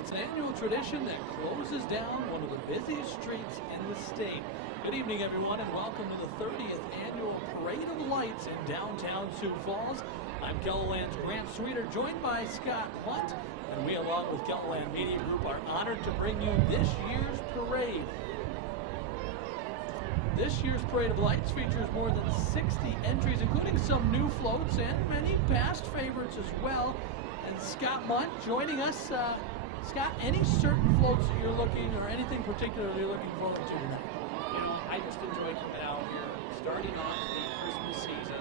It's an annual tradition that closes down one of the busiest streets in the state. Good evening, everyone, and welcome to the 30th Annual Parade of Lights in downtown Sioux Falls. I'm KELOLAND's Grant Sweeter, joined by Scott Hunt, and we, along with KELOLAND Media Group, are honored to bring you this year's parade. This year's Parade of Lights features more than 60 entries, including some new floats and many past favorites as well. And Scott Hunt joining us. Scott, any certain floats that you're looking, or anything particularly you're looking forward to tonight? You know, I just enjoy coming out here, starting off the Christmas season,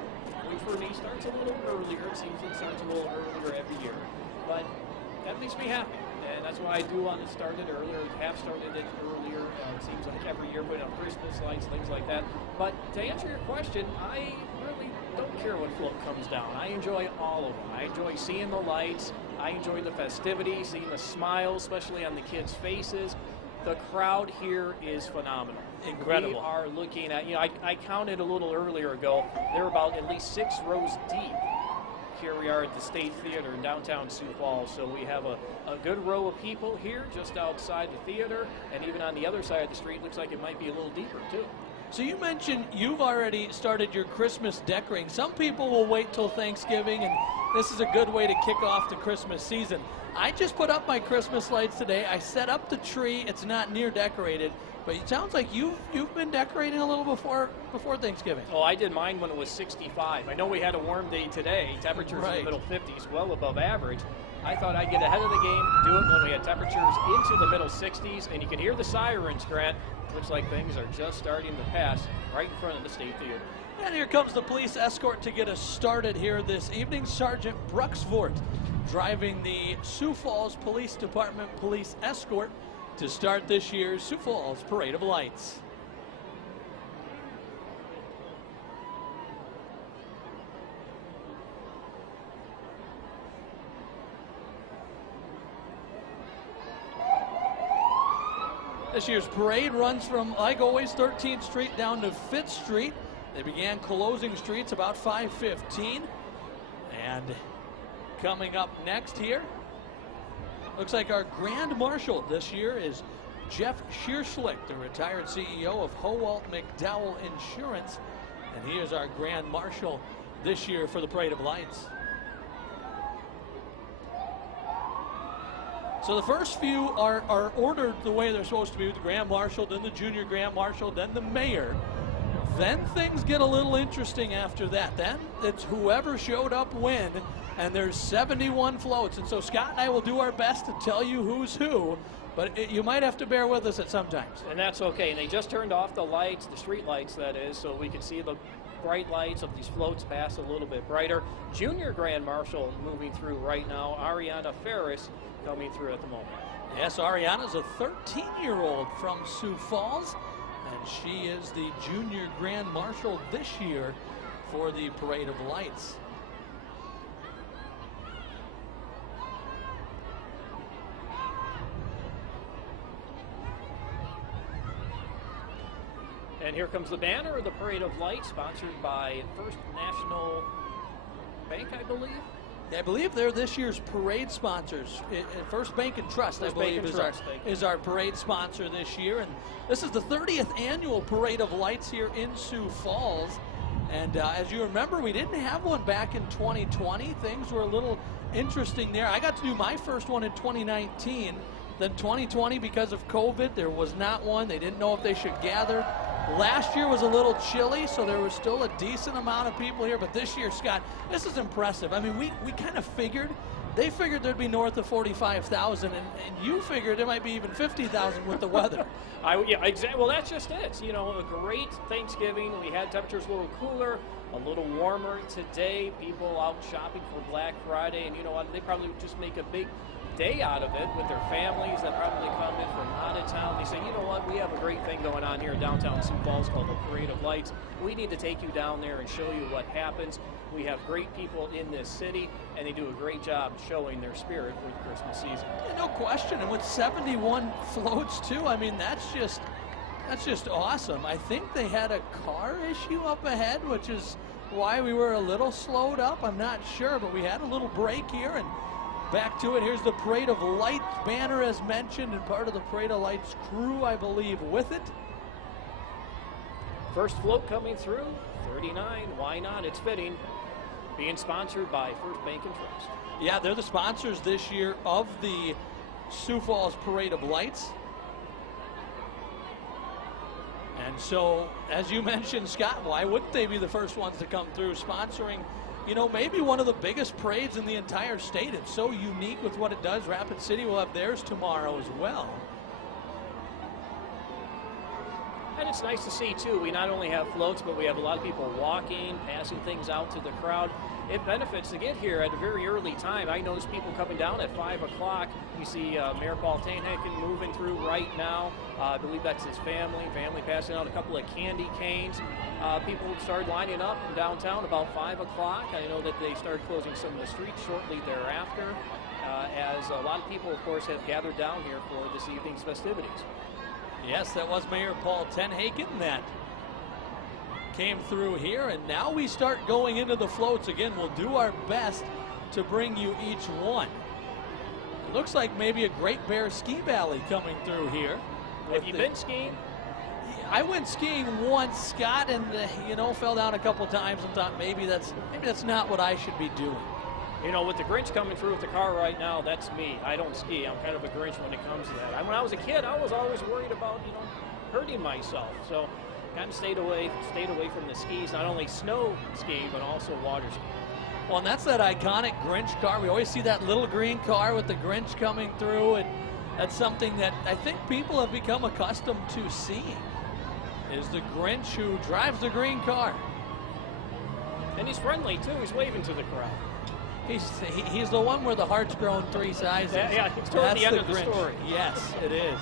which for me starts a little earlier. It seems it starts a little earlier every year, but that makes me happy, and that's why I do want to start it earlier. We have started it earlier. It seems like every year, putting up Christmas lights, things like that. But to answer your question, I really don't care what float comes down. I enjoy all of them. I enjoy seeing the lights. I enjoy the festivities, seeing the smiles, especially on the kids' faces. The crowd here is phenomenal. Incredible. We are looking at, you know, I counted a little earlier ago, there were about at least 6 rows deep. Here we are at the State Theater in downtown Sioux Falls, so we have a good row of people here just outside the theater, and even on the other side of the street, looks like it might be a little deeper too. So you mentioned you've already started your Christmas decorating. Some people will wait till Thanksgiving, and this is a good way to kick off the Christmas season. I just put up my Christmas lights today. I set up the tree. It's not near decorated, but it sounds like you've been decorating a little before Thanksgiving. Oh, I did mine when it was 65. I know we had a warm day today. Temperatures in the middle 50s, well above average. I thought I'd get ahead of the game, do it when we had temperatures into the middle 60s, and you can hear the sirens, Grant. Looks like things are just starting to pass right in front of the State Theater. And here comes the police escort to get us started here this evening. Sergeant Bruxvort driving the Sioux Falls Police Department police escort to start this year's Sioux Falls Parade of Lights. This year's parade runs from, like always, 13th Street down to 5th Street. They began closing streets about 5:15. And coming up next here, looks like our Grand Marshal this year is Jeff Shearschlick, the retired CEO of Howalt McDowell Insurance. And he is our Grand Marshal this year for the Parade of Lights. So the first few are ordered the way they're supposed to be, with the Grand Marshal, then the Junior Grand Marshal, then the Mayor. Then things get a little interesting after that. Then it's whoever showed up when, and there's 71 floats. And so Scott and I will do our best to tell you who's who, but you might have to bear with us at some times. And that's okay. And they just turned off the lights, the street lights that is, so we can see the bright lights of these floats pass a little bit brighter. Junior Grand Marshal moving through right now. Ariana Ferris coming through at the moment. Yes, Ariana's a 13-year-old from Sioux Falls, and she is the Junior Grand Marshal this year for the Parade of Lights. And here comes the banner of the Parade of Lights, sponsored by First National Bank, I believe. I believe they're this year's parade sponsors. First Bank and Trust, I believe, is our parade sponsor this year. And this is the 30th annual Parade of Lights here in Sioux Falls. And as you remember, we didn't have one back in 2020. Things were a little interesting there. I got to do my first one in 2019. Then 2020, because of COVID, there was not one. They didn't know if they should gather. Last year was a little chilly, so there was still a decent amount of people here. But this year, Scott, this is impressive. I mean, we kind of figured, they figured there'd be north of 45,000, and you figured it might be even 50,000 with the weather. Yeah, exactly. Well, that's just it. You know, a great Thanksgiving. We had temperatures a little cooler, a little warmer today. People out shopping for Black Friday, and you know what? They probably would just make a big day out of it with their families that probably come in from out of town. They say, you know what, we have a great thing going on here in downtown Sioux Falls called the Parade of Lights. We need to take you down there and show you what happens. We have great people in this city, and they do a great job showing their spirit for the Christmas season. Yeah, no question, and with 71 floats too, I mean, that's just awesome. I think they had a car issue up ahead, which is why we were a little slowed up. I'm not sure, but we had a little break here, and back to it. Here's the Parade of Lights banner as mentioned, and part of the Parade of Lights crew, I believe, with it. First float coming through, 39. Why not? It's fitting. Being sponsored by First Bank and Trust. Yeah, they're the sponsors this year of the Sioux Falls Parade of Lights. And so, as you mentioned, Scott, why wouldn't they be the first ones to come through sponsoring, you know, maybe one of the biggest parades in the entire state? It's so unique with what it does. Rapid City will have theirs tomorrow as well. And it's nice to see, too, we not only have floats, but we have a lot of people walking, passing things out to the crowd. It benefits to get here at a very early time. I notice people coming down at 5 o'clock. You see Mayor Paul Tainhaken moving through right now. I believe that's his family passing out a couple of candy canes. People started lining up in downtown about 5 o'clock. I know that they started closing some of the streets shortly thereafter, as a lot of people, of course, have gathered down here for this evening's festivities. Yes, that was Mayor Paul Tainhaken that came through here, and now we start going into the floats again. We'll do our best to bring you each one. It looks like maybe a Great Bear Ski Valley coming through here. Have you been skiing? I went skiing once, Scott, and you know, fell down a couple times and thought maybe that's not what I should be doing. You know, with the Grinch coming through with the car right now, that's me. I don't ski. I'm kind of a Grinch when it comes to that. When I was a kid, I was always worried about, you know, hurting myself. So kind of stayed away from the skis, not only snow ski, but also water ski. Well, and that's that iconic Grinch car. We always see that little green car with the Grinch coming through, and that's something that I think people have become accustomed to seeing, is the Grinch who drives the green car. And he's friendly, too. He's waving to the crowd. He's the one where the heart's grown 3 sizes. Yeah, it's toward the end of the story. Yes, it is.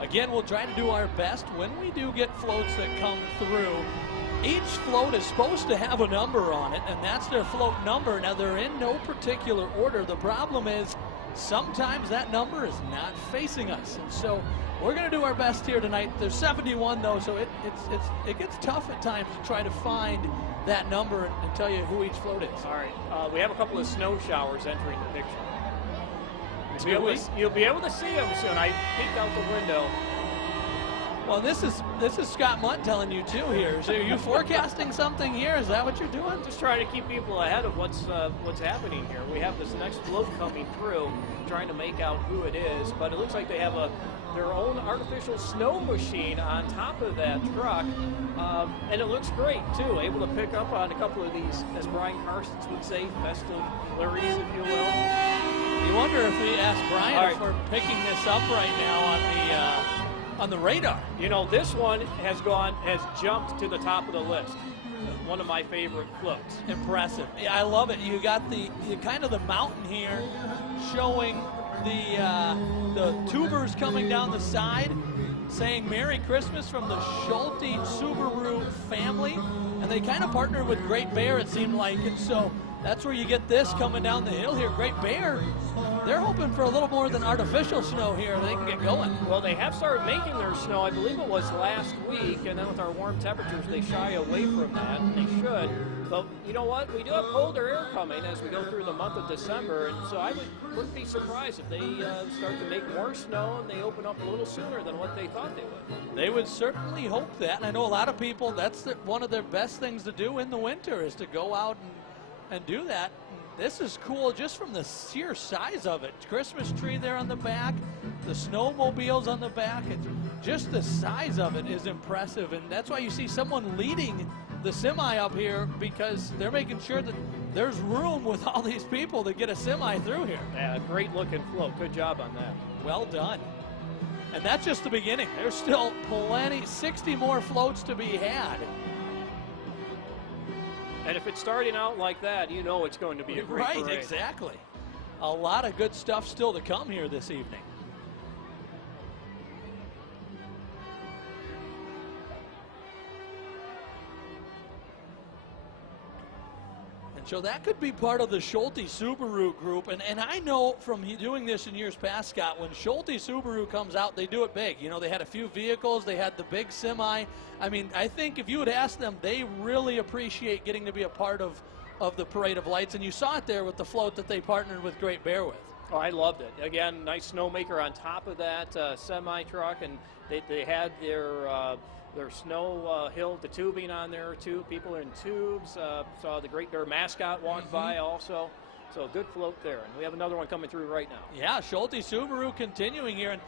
Again, we'll try to do our best when we do get floats that come through. Each float is supposed to have a number on it, and that's their float number. Now, they're in no particular order. The problem is sometimes that number is not facing us. And so we're going to do our best here tonight. There's 71, though, so it gets tough at times to try to find that number and tell you who each float is. All right. We have a couple of snow showers entering the picture. You'll be able to see them soon. I peeked out the window. Well, this is Scott Munt telling you too here. So are you forecasting something here? Is that what you're doing? Just trying to keep people ahead of what's happening here. We have this next float coming through, trying to make out who it is. But it looks like they have their own artificial snow machine on top of that truck, and it looks great too. Able to pick up on a couple of these, as Brian Carstens would say, festive flurries, if you will. You wonder if we asked Brian if we're picking this up right now on the radar. You know, this one has jumped to the top of the list. One of my favorite floats. Impressive. Yeah, I love it. You got the kind of the mountain here showing the tubers coming down the side, saying Merry Christmas from the Schulte Subaru family, and they kind of partnered with Great Bear, it seemed like, and so that's where you get this coming down the hill here. Great Bear, they're hoping for a little more than artificial snow here. They can get going. Well, they have started making their snow. I believe it was last week, and then with our warm temperatures, they shy away from that, and they should. But you know what? We do have colder air coming as we go through the month of December, and so I wouldn't be surprised if they start to make more snow and they open up a little sooner than what they thought they would. They would certainly hope that. And I know a lot of people, that's one of their best things to do in the winter is to go out and do that. This is cool just from the sheer size of it. Christmas tree there on the back, the snowmobiles on the back. It's just the size of it is impressive, and that's why you see someone leading the semi up here, because they're making sure that there's room with all these people to get a semi through here. Yeah, great looking float. Good job on that. Well done. And that's just the beginning. There's still plenty, 60 more floats to be had. And if it's starting out like that, you know it's going to be a great Right, parade. exactly. A lot of good stuff still to come here this evening. So that could be part of the Schulte Subaru group. And I know from doing this in years past, Scott, when Schulte Subaru comes out, they do it big. You know, they had a few vehicles. They had the big semi. I mean, I think if you would ask them, they really appreciate getting to be a part of the Parade of Lights. And you saw it there with the float that they partnered with Great Bear with. Oh, I loved it. Again, nice snowmaker on top of that semi-truck. And they had their snow hill, the tubing on there too. People in tubes. Saw the Great Bear mascot walk by also. So good float there. And we have another one coming through right now. Yeah, Schulte Subaru continuing here. And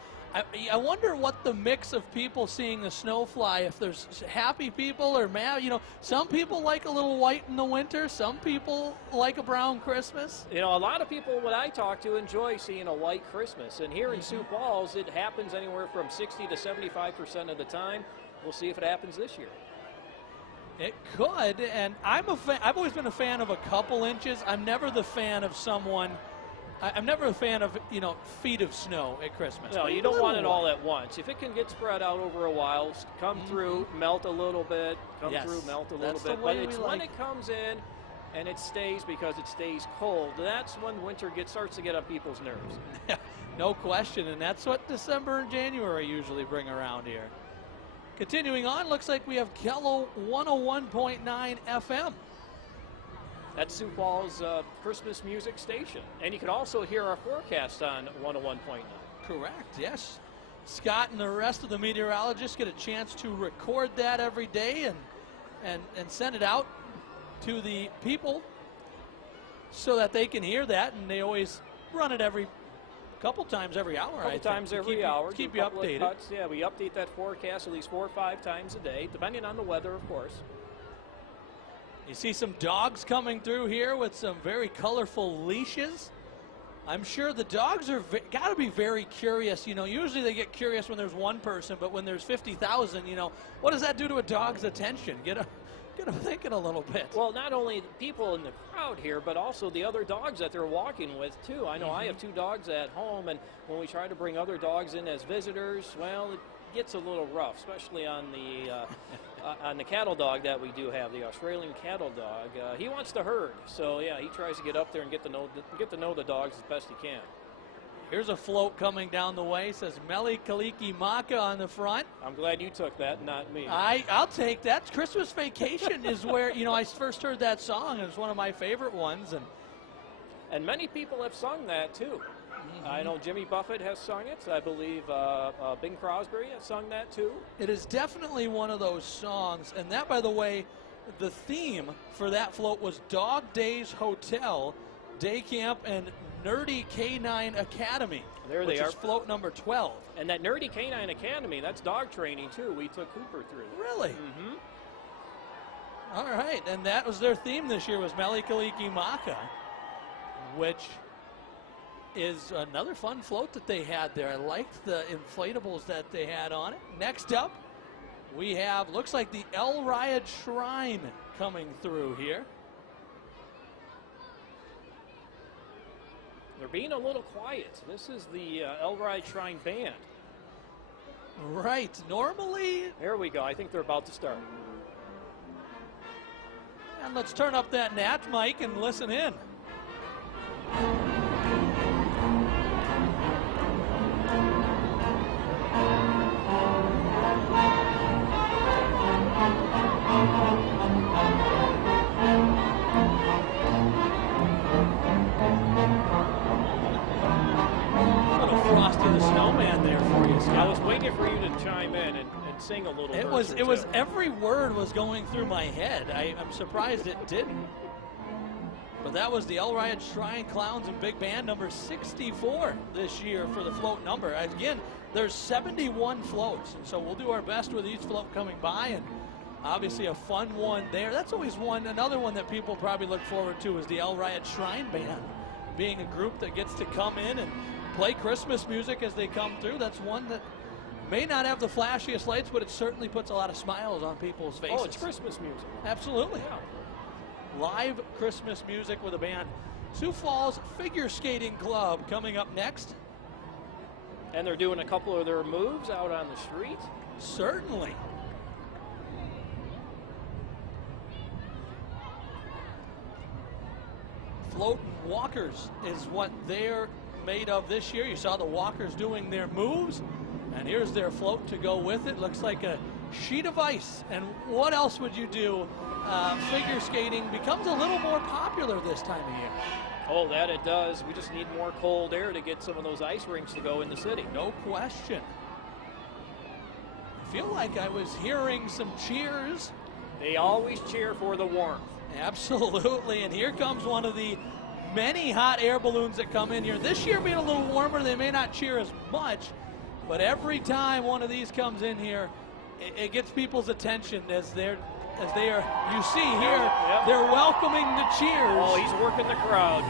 I wonder what the mix of people seeing the snow fly, if there's happy people or mad. You know, some people like a little white in the winter. Some people like a brown Christmas. You know, a lot of people, what I talk to, enjoy seeing a white Christmas. And here in Sioux Falls, it happens anywhere from 60 to 75% of the time. We'll see if it happens this year. It could, and I've always been a fan of a couple inches. I'm never the fan of I'm never a fan of, you know, feet of snow at Christmas. No, you don't want it all at once. If it can get spread out over a while, come through, melt a little bit, through, melt a little bit. But it's when it comes in and it stays because it stays cold, that's when winter starts to get on people's nerves. No question, and that's what December and January usually bring around here. Continuing on, looks like we have Kello 101.9 FM. That's Sioux Falls Christmas music station. And you can also hear our forecast on 101.9. Correct, yes. Scott and the rest of the meteorologists get a chance to record that every day and send it out to the people so that they can hear that, and they always run it every couple times every hour. Couple times every hour. Keep you updated. Yeah, we update that forecast at least 4 or 5 times a day, depending on the weather, of course. You see some dogs coming through here with some very colorful leashes. I'm sure the dogs are got to be very curious. You know, usually they get curious when there's one person, but when there's 50,000, you know, what does that do to a dog's attention? Get them thinking a little bit. Well, not only the people in the crowd here, but also the other dogs that they're walking with, too. I know I have 2 dogs at home, and when we try to bring other dogs in as visitors, well, it gets a little rough, especially on the cattle dog that we do have, the Australian cattle dog. He wants to herd, so yeah, he tries to get up there and get to know the dogs as best he can. Here's a float coming down the way. Says Meli Kaliki Maka on the front. I'm glad you took that, not me. I'll take that. Christmas Vacation is where, you know, I first heard that song. It was one of my favorite ones. And many people have sung that, too. I know Jimmy Buffett has sung it. I believe Bing Crosby has sung that, too. It is definitely one of those songs. And that, by the way, the theme for that float was Dog Days Hotel, Day Camp, and Nerdy Canine Academy. There they which are. Is float number 12. And that Nerdy Canine Academy, that's dog training, too. We took Cooper through. Really? All right. And that was their theme this year, was Meli Kaliki Maka, which is another fun float that they had there. I liked the inflatables that they had on it. Next up, we have, looks like the El Riad Shrine coming through here. They're being a little quiet. This is the El Riad Shrine Band. Right. Normally. There we go. I think they're about to start. And let's turn up that Nat mic and listen in. Frosty the Snowman there for you, Scott. I was waiting for you to chime in and sing a little bit. It was every word was going through my head. I'm surprised it didn't. But that was the El Riad Shrine Clowns and Big Band number 64 this year for the float number. Again, there's 71 floats, and so we'll do our best with each float coming by, and obviously a fun one there. That's always another one that people probably look forward to is the El Riad Shrine Band, being a group that gets to come in and play Christmas music as they come through. That's one that may not have the flashiest lights, but it certainly puts a lot of smiles on people's faces. Oh, it's Christmas music. Absolutely. Yeah. live Christmas music with a band. Sioux Falls Figure Skating Club coming up next. And they're doing a couple of their moves out on the street. Certainly. Float walkers is what they're made of this year. You saw the walkers doing their moves, and here's their float to go with it. Looks like a sheet of ice. And what else would you do? Figure skating becomes a little more popular this time of year. Oh, that it does. We just need more cold air to get some of those ice rinks to go in the city. No question. I feel like I was hearing some cheers. They always cheer for the warmth. Absolutely, and here comes one of the many hot air balloons that come in here. This year being a little warmer, they may not cheer as much, but every time one of these comes in here, it gets people's attention as they are, you see here, yep. They're welcoming the cheers. Oh, he's working the crowd.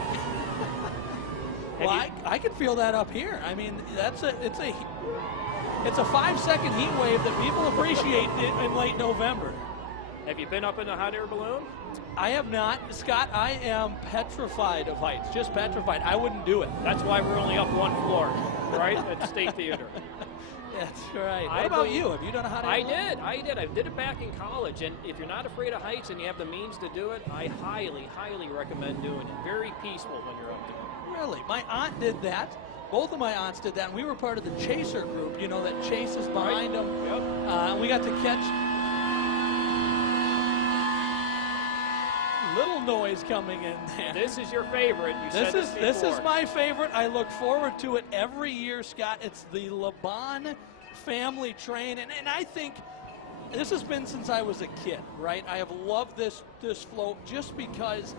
Well, I can feel that up here. I mean, it's a 5-second heat wave that people appreciate in late November. Have you been up in a hot air balloon? I have not. Scott, I am petrified of heights, just petrified. I wouldn't do it. That's why we're only up one floor, right, at State Theater. That's right. What about you? Have you done a hot air balloon? I did. I did it back in college, and if you're not afraid of heights and you have the means to do it, I highly, highly recommend doing it. Very peaceful when you're up there. Really? My aunt did that. Both of my aunts did that, and we were part of the Chaser group, you know, that chases behind them. Yep. We got to catch little noise coming in there. This is your favorite. This is my favorite. I look forward to it every year, Scott. It's the Laban family train, and I think this has been since I was a kid, right? I have loved this float just because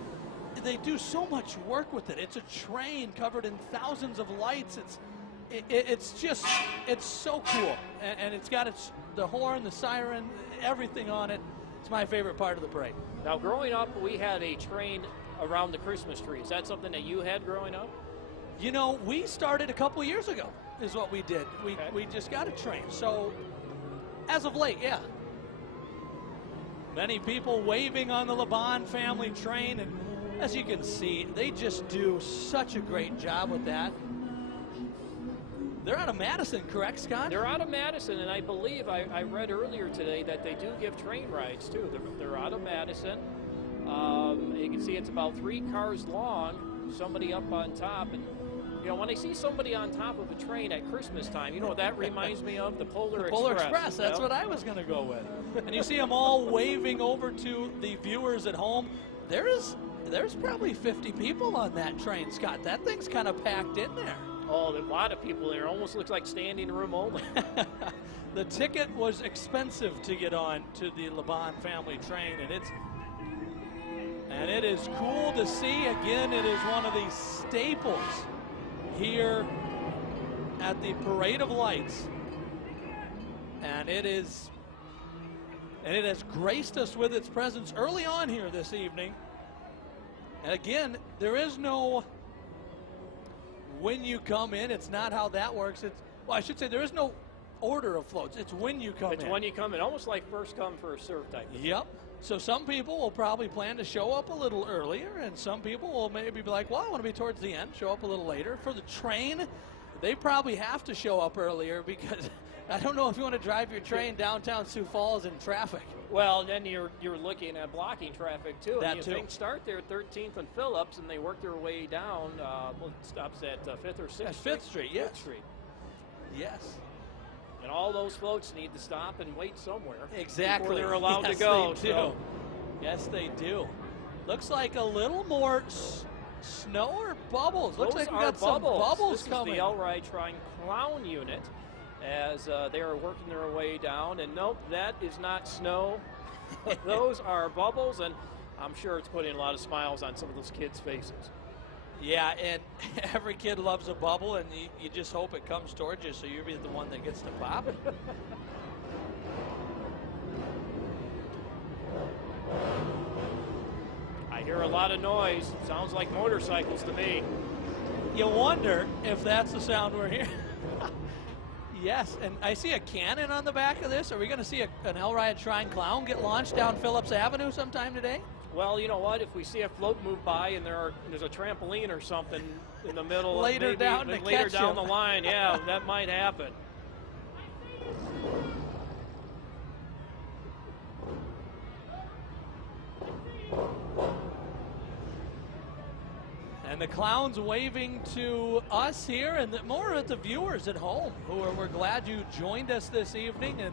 they do so much work with it. It's a train covered in thousands of lights. It's so cool, and it's got the horn, the siren, everything on it. It's my favorite part of the parade. Now, growing up, we had a train around the Christmas tree. Is that something that you had growing up? You know, we started a couple years ago is what we did. We just got a train. So, as of late, yeah. Many people waving on the Laban family train, and as you can see, they just do such a great job with that. They're out of Madison, correct, Scott? They're out of Madison, and I believe I read earlier today that they do give train rides, too. They're out of Madison. You can see it's about 3 cars long, somebody up on top. And, you know, when I see somebody on top of a train at Christmas time, you know what that reminds me of? The Polar Express. Polar Express, that's what I was going to go with. And you see them all waving over to the viewers at home. There's probably 50 people on that train, Scott. That thing's kind of packed in there. Oh, there's a lot of people there. Almost looks like standing room only. The ticket was expensive to get on to the Laban family train, and it is cool to see. Again, it is one of the staples here at the Parade of Lights, and it has graced us with its presence early on here this evening. And again, there is no when you come in. It's not how that works. Well, I should say there is no order of floats. It's when you come in. It's when you come in, almost like first come, first serve type. Yep. So some people will probably plan to show up a little earlier, and some people will maybe be like, well, I want to be towards the end, show up a little later. For the train, they probably have to show up earlier because I don't know if you want to drive your train downtown Sioux Falls in traffic. Well, then you're looking at blocking traffic, too. That and too. Things start there at 13th and Phillips, and they work their way down. It stops at 5th or 6th At Street. 5th Street, yes. 5th Street. Yes. And all those floats need to stop and wait somewhere. Exactly. Before they're allowed Yes, to go. They do. Yes, they do. Looks like a little more snow or bubbles. Looks like we got some bubbles coming. This is the Elride Trying Clown unit as they are working their way down. And nope, that is not snow. Those are bubbles, and I'm sure it's putting a lot of smiles on some of those kids' faces. Yeah, and every kid loves a bubble, and you just hope it comes towards you so you'll be the one that gets to pop it. I hear a lot of noise. Sounds like motorcycles to me. You wonder if that's the sound we're hearing. Yes, and I see a cannon on the back of this. Are we going to see an Elride Shrine Clown get launched down Phillips Avenue sometime today? Well, you know what? If we see a float move by and there's a trampoline or something in the middle, later maybe, down the line, yeah, that might happen. And the clowns waving to us here, and more at the viewers at home we're glad you joined us this evening. And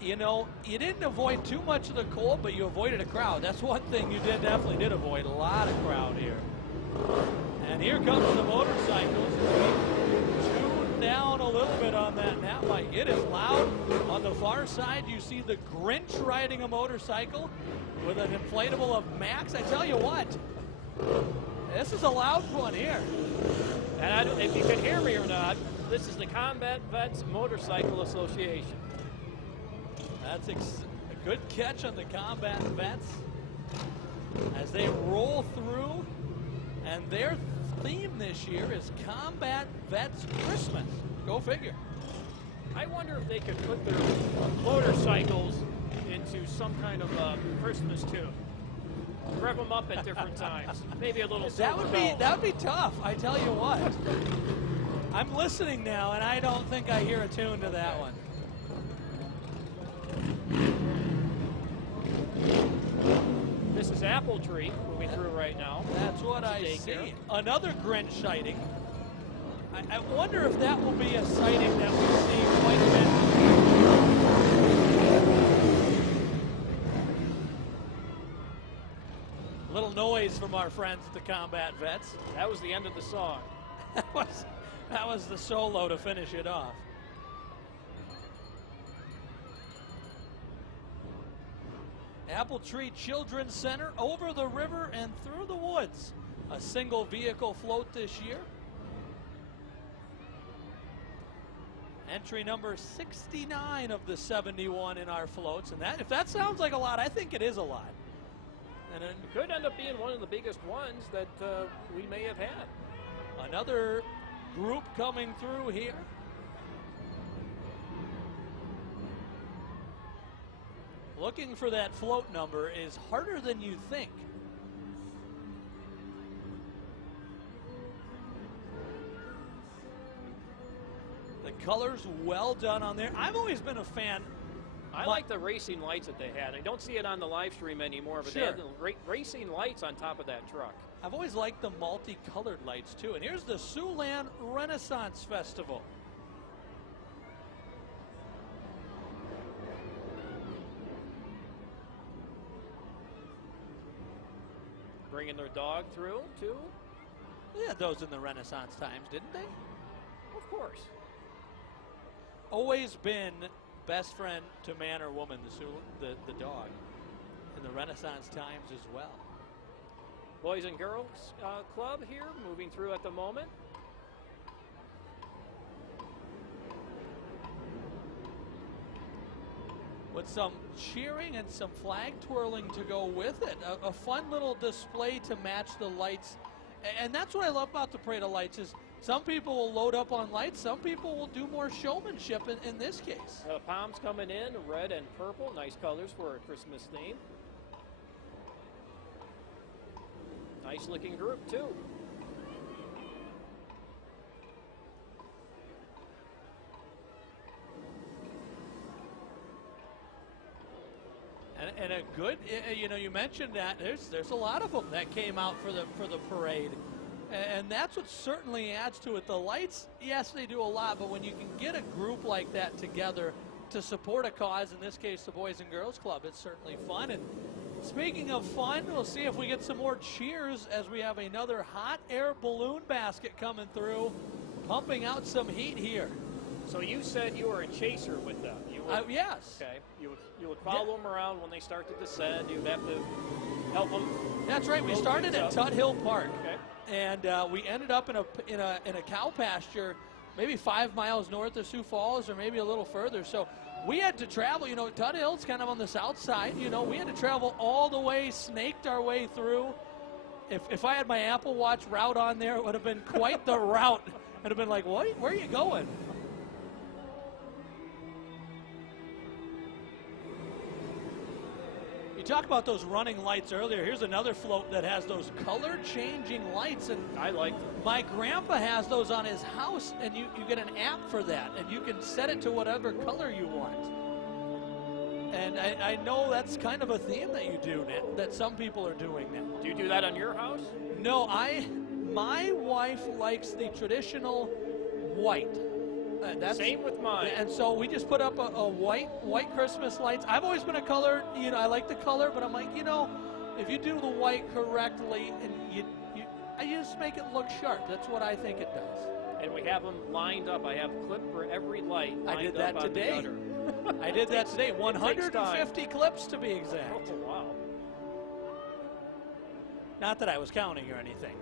you know, you didn't avoid too much of the cold, but you avoided a crowd. That's one thing you definitely did avoid, a lot of crowd here. And here comes the motorcycles. Tune down a little bit on that now. Mike, it is loud. On the far side, you see the Grinch riding a motorcycle with an inflatable of Max. I tell you what, this is a loud one here. And I don't, if you can hear me or not, this is the Combat Vets Motorcycle Association. That's a good catch on the Combat Vets as they roll through. And their theme this year is Combat Vets Christmas. Go figure. I wonder if they could put their motorcycles into some kind of Christmas tune. Rev them up at different times. Maybe a little. That would be tough. I tell you what. I'm listening now, and I don't think I hear a tune to that one. This is Apple Tree moving through right now. That's what I see. Another Grinch sighting. I wonder if that will be a sighting that we see quite a bit. Little noise from our friends at the Combat Vets. That was the end of the song. that was the solo to finish it off. Apple Tree Children's Center, over the river and through the woods. A single vehicle float this year. Entry number 69 of the 71 in our floats. And that, if that sounds like a lot, I think it is a lot. And it could end up being one of the biggest ones that we may have had. Another group coming through here. Looking for that float number is harder than you think. The colors well done on there. I've always been a fan. I like the racing lights that they had. I don't see it on the live stream anymore, but sure. They had the racing lights on top of that truck. I've always liked the multicolored lights too. And here's the Siouxland Renaissance Festival. Bringing their dog through, too? They had those in the Renaissance times, didn't they? Of course. Always been best friend to man or woman, the dog, in the Renaissance times as well. Boys and Girls Club here, moving through at the moment. With some cheering and some flag twirling to go with it. A fun little display to match the lights. And that's what I love about the Parade of Lights is some people will load up on lights. Some people will do more showmanship in this case. Palms coming in, red and purple. Nice colors for a Christmas theme. Nice looking group, too. And a good, you know, you mentioned that there's a lot of them that came out for the parade, and that's what certainly adds to it. The lights, yes, they do a lot, but when you can get a group like that together to support a cause, in this case the Boys and Girls Club, it's certainly fun. And speaking of fun, we'll see if we get some more cheers as we have another hot air balloon basket coming through, pumping out some heat here. So you said you were a chaser with them. Yes. Okay. You would follow them around when they start to descend. You'd have to help them. That's right. We started at Tut Hill Park, okay. And we ended up in a cow pasture, maybe 5 miles north of Sioux Falls, or maybe a little further. So we had to travel. You know, Tut Hill's kind of on the south side. You know, we had to travel all the way, snaked our way through. If I had my Apple Watch route on there, it would have been quite the route. It would have been like, what? Where are you going? talked about those running lights earlier. Here's another float that has those color-changing lights, and I like them. my grandpa has those on his house, and you get an app for that, and you can set it to whatever color you want. And I know that's kind of a theme that you do, that some people are doing now. Do you do that on your house? No, my wife likes the traditional white. Same with mine. And so we just put up a white Christmas lights. I've always been a color, I like the color, but I'm like, if you do the white correctly and you just make it look sharp. That's what I think it does. And we have them lined up. I have a clip for every light lined I did that up today. on the gutter. I did that today. 150 clips to be exact. Oh, wow. Not that I was counting or anything.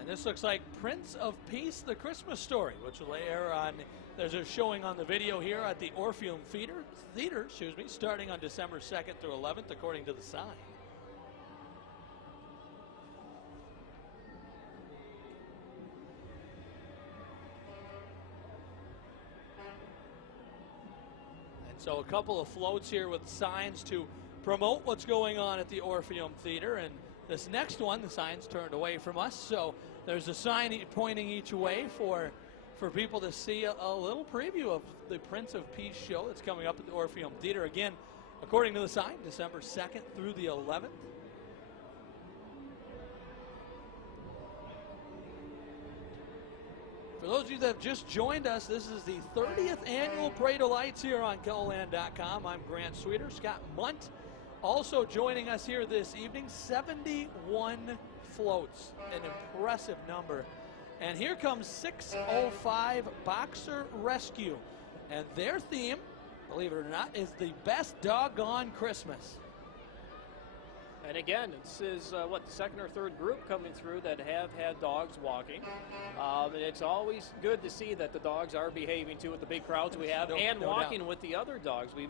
And this looks like Prince of Peace, the Christmas Story, which will air on, there's a showing on the video here at the Orpheum Theater, starting on December 2nd through 11th, according to the sign. And so a couple of floats here with signs to promote what's going on at the Orpheum Theater. And this next one, the sign's turned away from us, so there's a sign pointing each way for people to see a little preview of the Prince of Peace show that's coming up at the Orpheum Theater. Again, according to the sign, December 2nd through the 11th. For those of you that have just joined us, this is the 30th annual Parade of Lights here on KELOLAND.com. I'm Grant Sweeter. Scott Munt also joining us here this evening. 71 floats, an impressive number. And here comes 605 Boxer Rescue. And their theme, believe it or not, is the best doggone Christmas. And again, this is the second or third group coming through that have had dogs walking. And it's always good to see that the dogs are behaving too with the big crowds we have and walking with the other dogs. We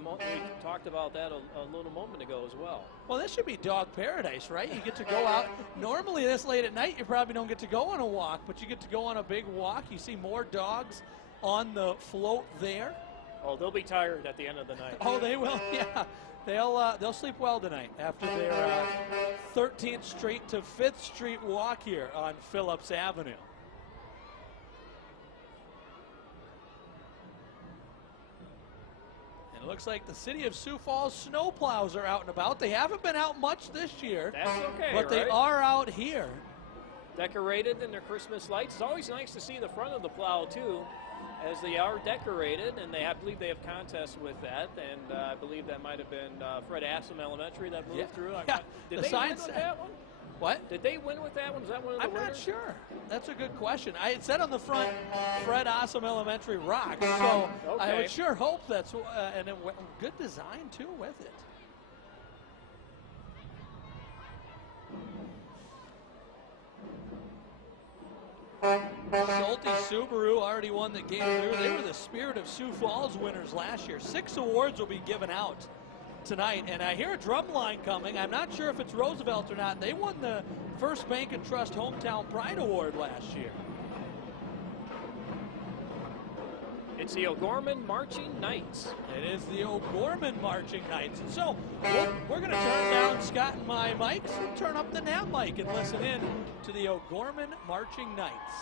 talked about that a little moment ago as well. Well, this should be dog paradise, right? You get to go out. Normally this late at night you probably don't get to go on a walk, but you get to go on a big walk. You see more dogs on the float there. Oh, they'll be tired at the end of the night. Oh, they will, yeah. They'll sleep well tonight after their 13th Street to 5th Street walk here on Phillips Avenue. And it looks like the city of Sioux Falls snowplows are out and about. They haven't been out much this year. That's okay, but they are out here. Decorated in their Christmas lights. It's always nice to see the front of the plow, too, as they are decorated, and I believe they have contests with that, and I believe that might have been Fred Assam Elementary that moved through. Did they win with that one? What? Did they win with that one? Was that one of the winners? I'm not sure. That's a good question. It said on the front, Fred Assam Elementary rocks, so I would sure hope that's, and it, good design, too, with it. Schulte Subaru already won the game through. They were the Spirit of Sioux Falls winners last year. 6 awards will be given out tonight, and I hear a drum line coming. I'm not sure if it's Roosevelt or not. They won the First Bank and Trust Hometown Pride Award last year. It's the O'Gorman Marching Knights. It is the O'Gorman Marching Knights. And so we're going to turn down Scott and my mics and turn up the NAP mic and listen in to the O'Gorman Marching Knights.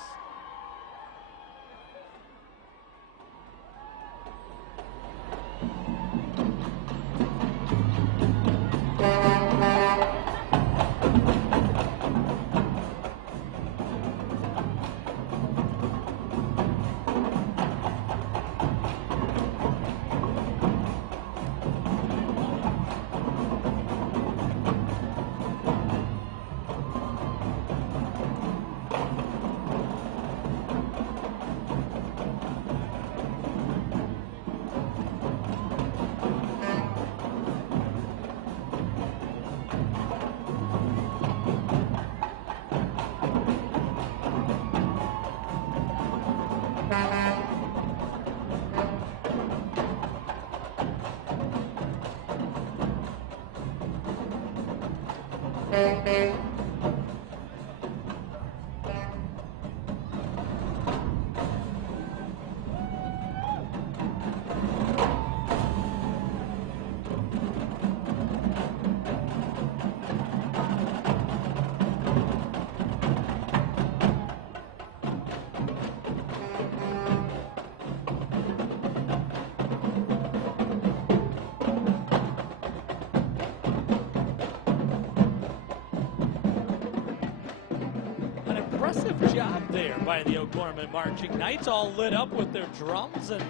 impressive job there by the O'Gorman Marching Knights, all lit up with their drums and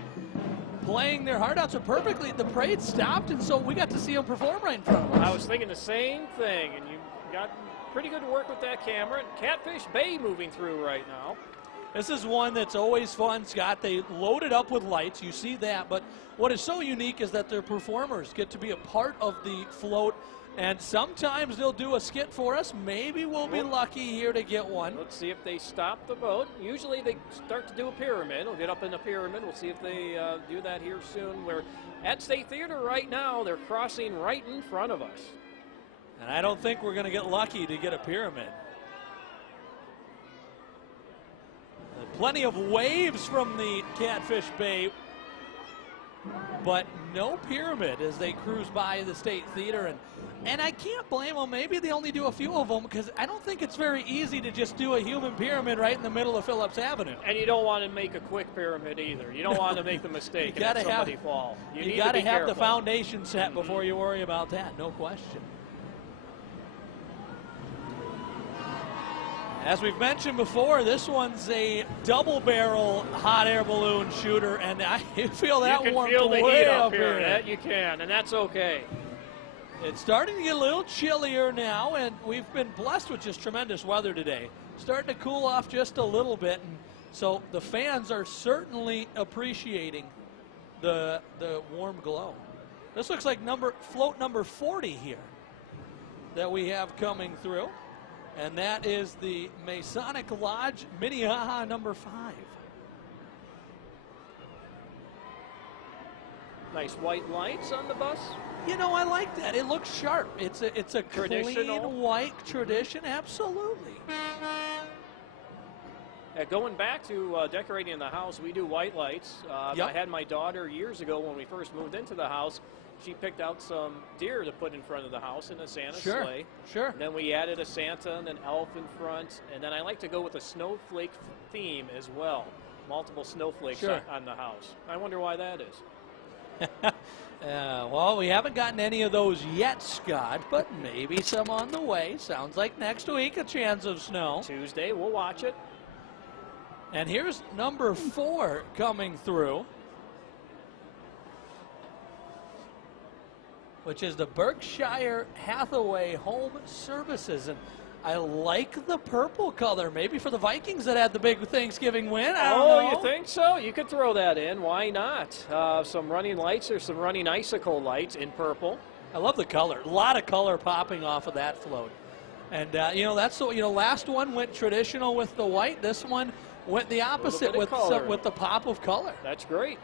playing their heart out so perfectly. The parade stopped, and so we got to see them perform right in front of us. I was thinking the same thing, and you got pretty good work with that camera. And Catfish Bay moving through right now. This is one that's always fun, Scott. They load it up with lights. You see that. But what is so unique is that their performers get to be a part of the float. And sometimes they'll do a skit for us. Maybe we'll be lucky here to get one. Let's see if they stop the boat. Usually they start to do a pyramid. We'll get up in the pyramid. We'll see if they do that here soon. We're at State Theater right now. They're crossing right in front of us. And I don't think we're going to get lucky to get a pyramid. Plenty of waves from the Catfish Bay, but no pyramid as they cruise by the State Theater. And I can't blame them. Maybe they only do a few of them because I don't think it's very easy to just do a human pyramid right in the middle of Phillips Avenue. And you don't want to make a quick pyramid either. You don't want to make the mistake and have somebody fall. You got to have the foundation set before you worry about that, no question. As we've mentioned before, this one's a double-barrel hot air balloon shooter, and I feel that warmth way up here. That you can, and that's okay. It's starting to get a little chillier now, and we've been blessed with just tremendous weather today. Starting to cool off just a little bit, and so the fans are certainly appreciating the warm glow. This looks like float number 40 here that we have coming through. And that is the Masonic Lodge Minnehaha number 5. Nice white lights on the bus. You know, I like that. It looks sharp. It's a clean white tradition, absolutely. Going back to decorating the house, we do white lights. Yep. I had my daughter years ago when we first moved into the house. She picked out some deer to put in front of the house in a Santa sleigh. Sure. And then we added a Santa and an elf in front. And then I like to go with a snowflake theme as well. Multiple snowflakes on the house. I wonder why that is. Well, we haven't gotten any of those yet, Scott, but maybe some on the way. Sounds like next week a chance of snow. Tuesday, we'll watch it. And here's number 4 coming through, which is the Berkshire Hathaway Home Services. And I like the purple color. Maybe for the Vikings that had the big Thanksgiving win. I don't know. You think so? You could throw that in. Why not? Some running lights or some running icicle lights in purple. I love the color. A lot of color popping off of that float. And, that's the, last one went traditional with the white. This one went the opposite with the pop of color. That's great.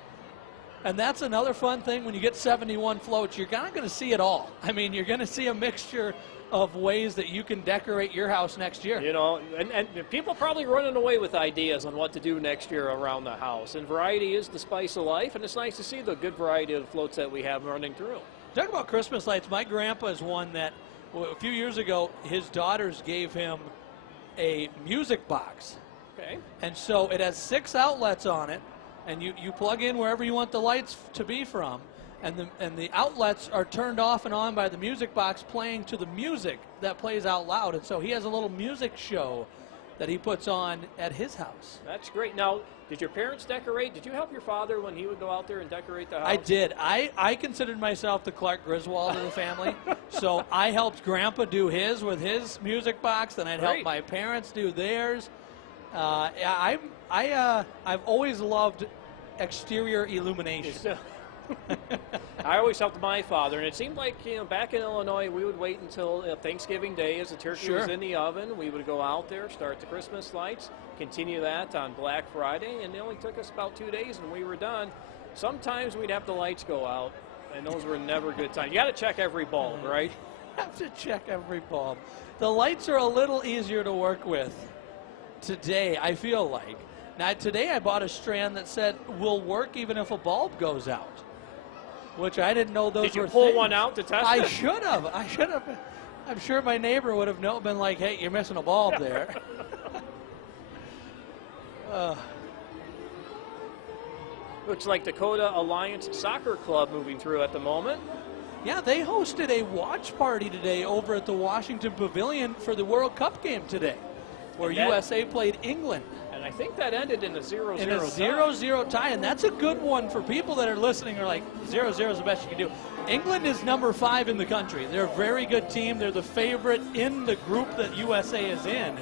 And that's another fun thing when you get 71 floats. You're not going to see it all. I mean, you're going to see a mixture of ways that you can decorate your house next year. And people probably running away with ideas on what to do next year around the house. And variety is the spice of life, and it's nice to see the good variety of the floats that we have running through. Talk about Christmas lights. My grandpa is one that, a few years ago, his daughters gave him a music box. Okay. And so it has 6 outlets on it. And you plug in wherever you want the lights to be from, and the outlets are turned off and on by the music box playing to the music that plays out loud. And so he has a little music show that he puts on at his house. That's great. Now, did your parents decorate? Did you help your father when he would go out there and decorate the house? I did. I considered myself the Clark Griswold of the family. So I helped Grandpa do his with his music box, then I'd help my parents do theirs. I've always loved exterior illumination. I always helped my father, and it seemed like, back in Illinois, we would wait until Thanksgiving Day as the turkey was in the oven. We would go out there, start the Christmas lights, continue that on Black Friday, and it only took us about 2 days, and we were done. Sometimes we'd have the lights go out, and those were never good times. You got to check every bulb, right? Have to check every bulb. The lights are a little easier to work with today, I feel like. Now, today I bought a strand that said will work even if a bulb goes out, which I didn't know those were things. Did you pull one out to test it? I should have. I'm sure my neighbor would have been like, hey, you're missing a bulb there. Looks like Dakota Alliance Soccer Club moving through at the moment. Yeah, they hosted a watch party today over at the Washington Pavilion for the World Cup game today. where USA played England. And I think that ended in a 0-0 in a 0-0 tie, and that's a good one for people that are listening. Are like 0-0 is the best you can do. England is number 5 in the country. They're a very good team. They're the favorite in the group that USA is in.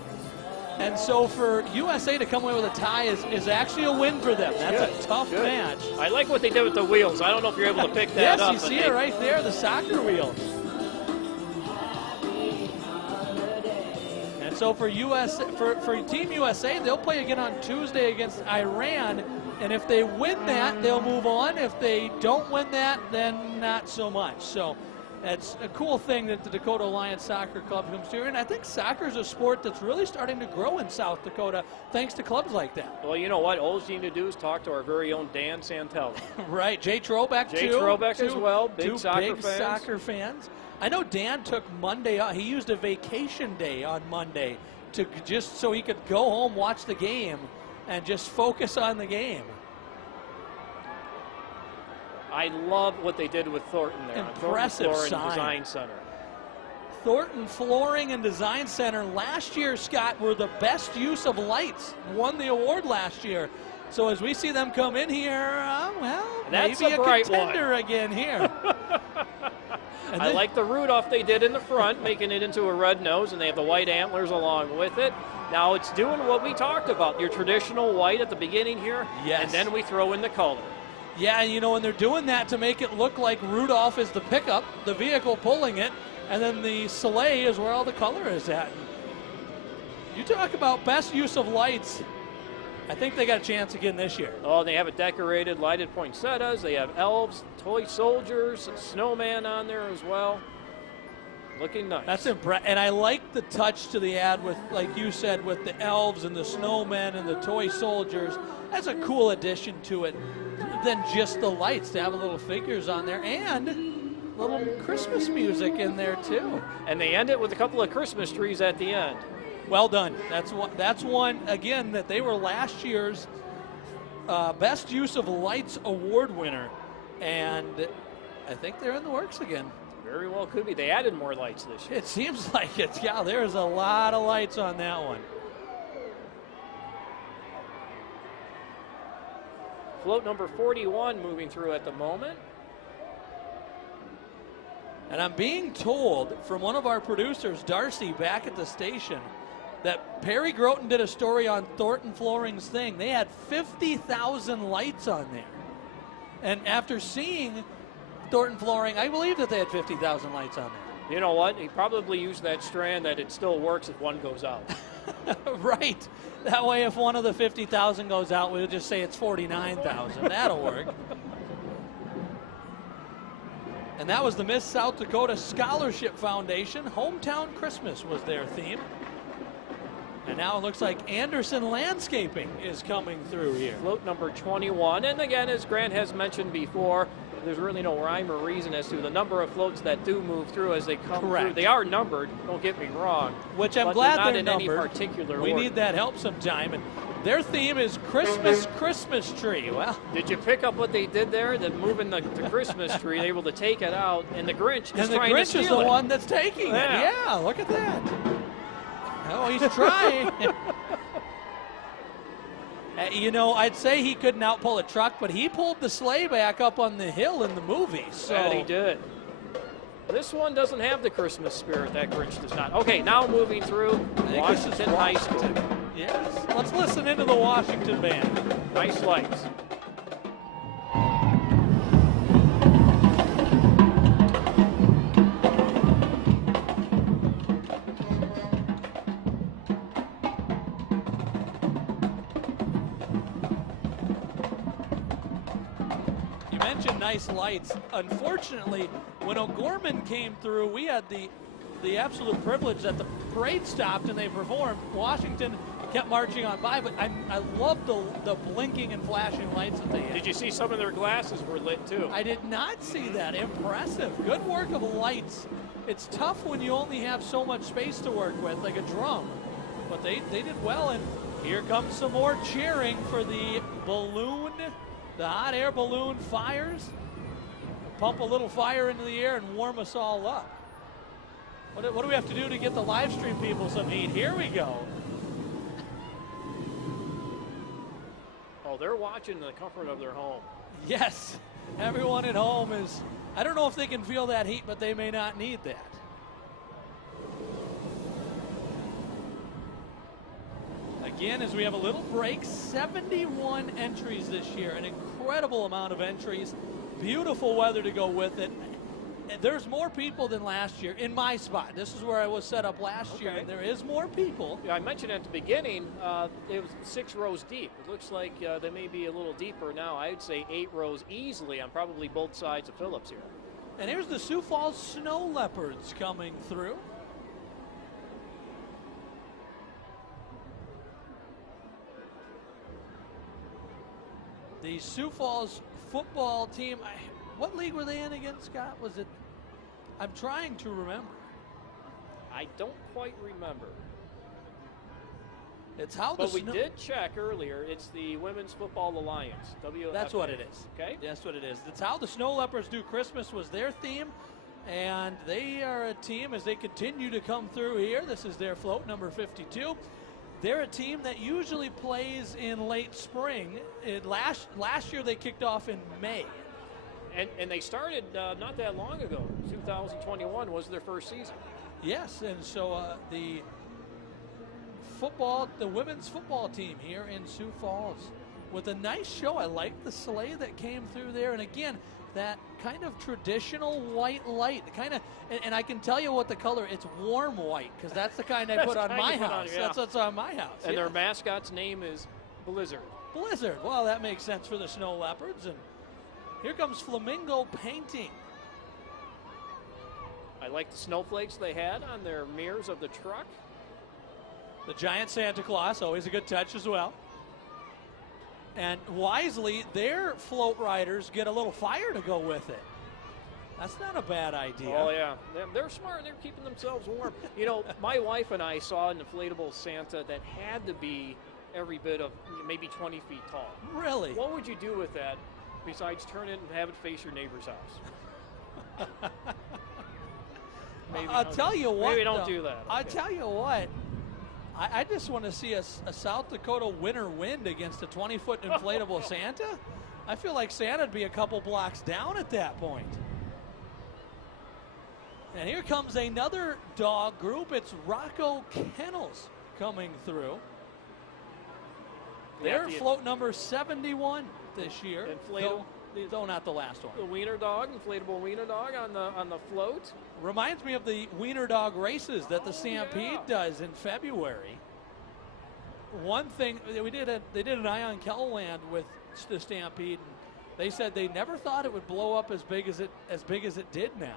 And so for USA to come away with a tie is actually a win for them. That's a tough match. I like what they did with the wheels. I don't know if you're able to pick that up. Yes, you see it right there, the soccer wheels. And so for Team USA, they'll play again on Tuesday against Iran. And if they win that, they'll move on. If they don't win that, then not so much. So that's a cool thing that the Dakota Alliance Soccer Club comes to. And I think soccer is a sport that's really starting to grow in South Dakota thanks to clubs like that. Well, you know what? All you need to do is talk to our very own Dan Santelli. Right. Jay Trobeck, too. Jay Trobeck as well. Big soccer fans. I know Dan took Monday off. He used a vacation day on Monday to just so he could go home, watch the game, and just focus on the game. I love what they did with Thornton there. Impressive Thornton sign. Design Center. Thornton Flooring and Design Center last year, Scott, were the best use of lights. Won the award last year. So as we see them come in here, well, that's maybe a bright contender one. Again here. I like the Rudolph they did in the front, making it into a red nose, and they have the white antlers along with it. Now it's doing what we talked about, your traditional white at the beginning here, and then we throw in the color. Yeah, and you know, and they're doing that to make it look like Rudolph is the pickup, the vehicle pulling it, and then the sleigh is where all the color is at. You talk about best use of lights. I think they got a chance again this year. Oh, they have it decorated, lighted poinsettias. They have elves, toy soldiers, a snowman on there as well. Looking nice. That's impressive. And I like the touch to the ad with, like you said, with the elves and the snowmen and the toy soldiers. That's a cool addition to it than just the lights, to have a little figures on there and little Christmas music in there too. And they end it with a couple of Christmas trees at the end. Well done. That's one, again, that they were last year's Best Use of Lights award winner. And I think they're in the works again. Very well could be. They added more lights this year. It seems like it. Yeah, there's a lot of lights on that one. Float number 41 moving through at the moment. And I'm being told from one of our producers, Darcy, back at the station, that Perry Groton did a story on Thornton Flooring's thing. They had 50,000 lights on there. And after seeing Thornton Flooring, I believe that they had 50,000 lights on there. You know what? He probably used that strand that it still works if one goes out. Right. That way, if one of the 50,000 goes out, we'll just say it's 49,000. That'll work. And that was the Miss South Dakota Scholarship Foundation. Hometown Christmas was their theme. And now it looks like Anderson Landscaping is coming through here. Float number 21. And again, as Grant has mentioned before, there's really no rhyme or reason as to the number of floats that do move through as they come through. They are numbered, don't get me wrong. Which I'm glad they're in numbered. Any particular we order. need that help sometime. And their theme is Christmas, Christmas tree. Well, did you pick up what they did there? That moving the Christmas tree, able to take it out, and the Grinch is trying to steal it. And the Grinch is the one that's taking it. Yeah, look at that. Oh, he's trying. You know, I'd say he couldn't outpull a truck, but he pulled the sleigh back up on the hill in the movie. So that he did. This one doesn't have the Christmas spirit. That Grinch does not. Okay, now moving through Washington High School. Yes. Let's listen into the Washington band. Nice lights. Nice lights. Unfortunately, when O'Gorman came through, we had the absolute privilege that the parade stopped and they performed. Washington kept marching on by, but I love the blinking and flashing lights that they had. Did you see some of their glasses were lit too? I did not see that. Impressive. Good work of lights. It's tough when you only have so much space to work with, like a drum. But they did well, and here comes some more cheering for the balloon. The hot air balloon fires. Pump a little fire into the air and warm us all up. What do we have to do to get the live stream people some heat? Here we go. Oh, they're watching the comfort of their home. Yes, everyone at home is, I don't know if they can feel that heat, but they may not need that. Again, as we have a little break, 71 entries this year, an incredible amount of entries, beautiful weather to go with it. There's more people than last year in my spot. This is where I was set up last year, and there is more people. Yeah, I mentioned at the beginning, it was 6 rows deep. It looks like they may be a little deeper now. I'd say 8 rows easily on probably both sides of Phillips here. And here's the Sioux Falls Snow Leopards coming through. The Sioux Falls football team, what league were they in again, Scott? Was it? I'm trying to remember. I don't quite remember. It's how but we did check earlier. It's the Women's Football Alliance. WFA. That's what it is. Okay. That's what it is. That's how the Snow Leopards do Christmas was their theme. And they are a team as they continue to come through here. This is their float, number 52. They're a team that usually plays in late spring. Last year they kicked off in May. And they started not that long ago. 2021 was their first season. Yes, and so the women's football team here in Sioux Falls with a nice show. I like the sleigh that came through there, and again, that kind of traditional white light, and I can tell you what the color. It's warm white because that's the kind I put on my house. That's what's on my house. And their mascot's name is Blizzard. Blizzard. Well, that makes sense for the Snow Leopards. And here comes Flamingo Painting. I like the snowflakes they had on their mirrors of the truck. The giant Santa Claus, always a good touch as well. And wisely, their float riders get a little fire to go with it. That's not a bad idea. Oh, yeah. They're smart. They're keeping themselves warm. You know, my wife and I saw an inflatable Santa that had to be every bit of maybe 20 feet tall. Really? What would you do with that besides turn it and have it face your neighbor's house? I'll tell you what. Maybe don't do that. Okay. I'll tell you what. I just want to see a South Dakota winter wind against a 20-foot inflatable Santa. I feel like Santa'd be a couple blocks down at that point. And here comes another dog group. It's Rocco Kennels coming through. They're float number 71 this year. Though not the last one. The wiener dog, inflatable wiener dog on the float. Reminds me of the wiener dog races that the Stampede does in February. One thing they did an eye on Kelland with the Stampede, and they said they never thought it would blow up as big as it did now.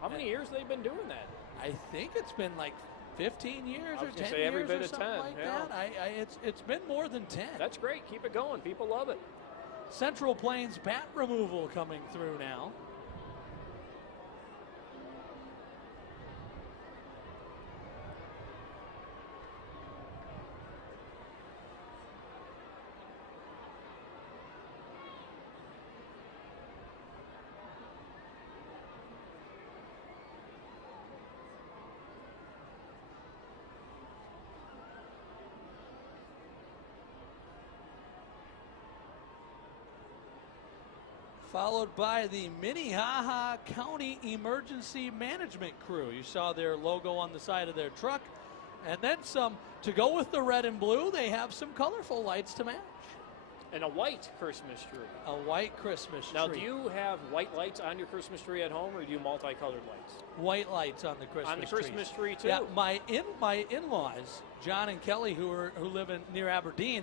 How many years they've been doing that? I think it's been like 15 years or 10 say every years bit or of something 10, like yeah. that. It's been more than 10. That's great. Keep it going. People love it. Central Plains bat removal coming through now. Followed by the Minnehaha County Emergency Management Crew. You saw their logo on the side of their truck. And then some, to go with the red and blue, they have some colorful lights to match. And a white Christmas tree. A white Christmas tree. Now, do you have white lights on your Christmas tree at home, or do you multicolored lights? White lights on the Christmas tree. On the Christmas tree, too? Yeah, my in-laws, John and Kelly, who live near Aberdeen,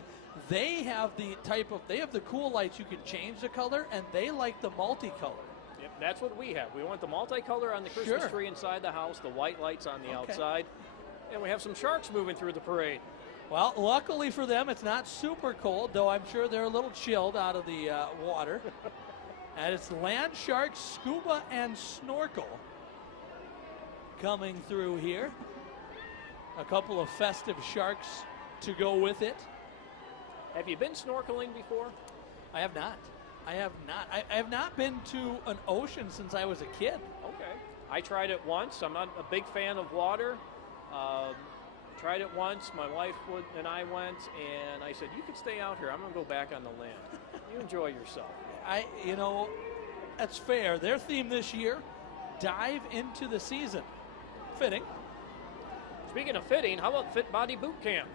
they have the cool lights you can change the color, and they like the multicolor. Yep, that's what we have. We want the multicolor on the Christmas tree inside the house, the white lights on the outside, and we have some sharks moving through the parade. Well, luckily for them, it's not super cold, though I'm sure they're a little chilled out of the water. And it's land sharks, scuba, and snorkel coming through here. A couple of festive sharks to go with it. Have you been snorkeling before? I have not. I have not been to an ocean since I was a kid. Okay. I tried it once. I'm not a big fan of water. tried it once. My wife and I went, and I said, you can stay out here. I'm going to go back on the land. You enjoy yourself. You know, that's fair. Their theme this year, dive into the season. Fitting. Speaking of fitting, how about Fit Body Boot Camp?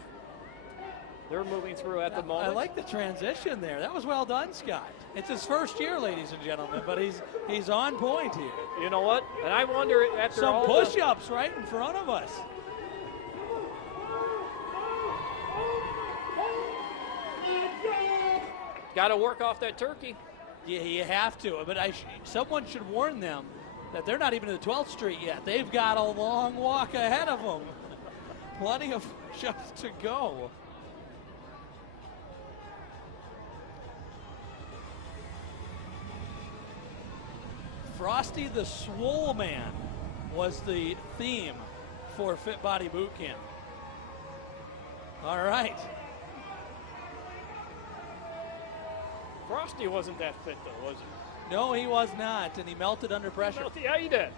They're moving through at the moment. I like the transition there. That was well done, Scott. It's his first year, ladies and gentlemen, but he's on point here. You know what? And I wonder after some all push-ups right in front of us. Got to work off that turkey. Yeah, you have to. But someone should warn them that they're not even to the 12th Street yet. They've got a long walk ahead of them. Plenty of push-ups to go. Frosty the Swole Man was the theme for Fit Body Boot Camp. All right. Frosty wasn't that fit, though, was he? No, he was not, and he melted under pressure. Yeah, he did.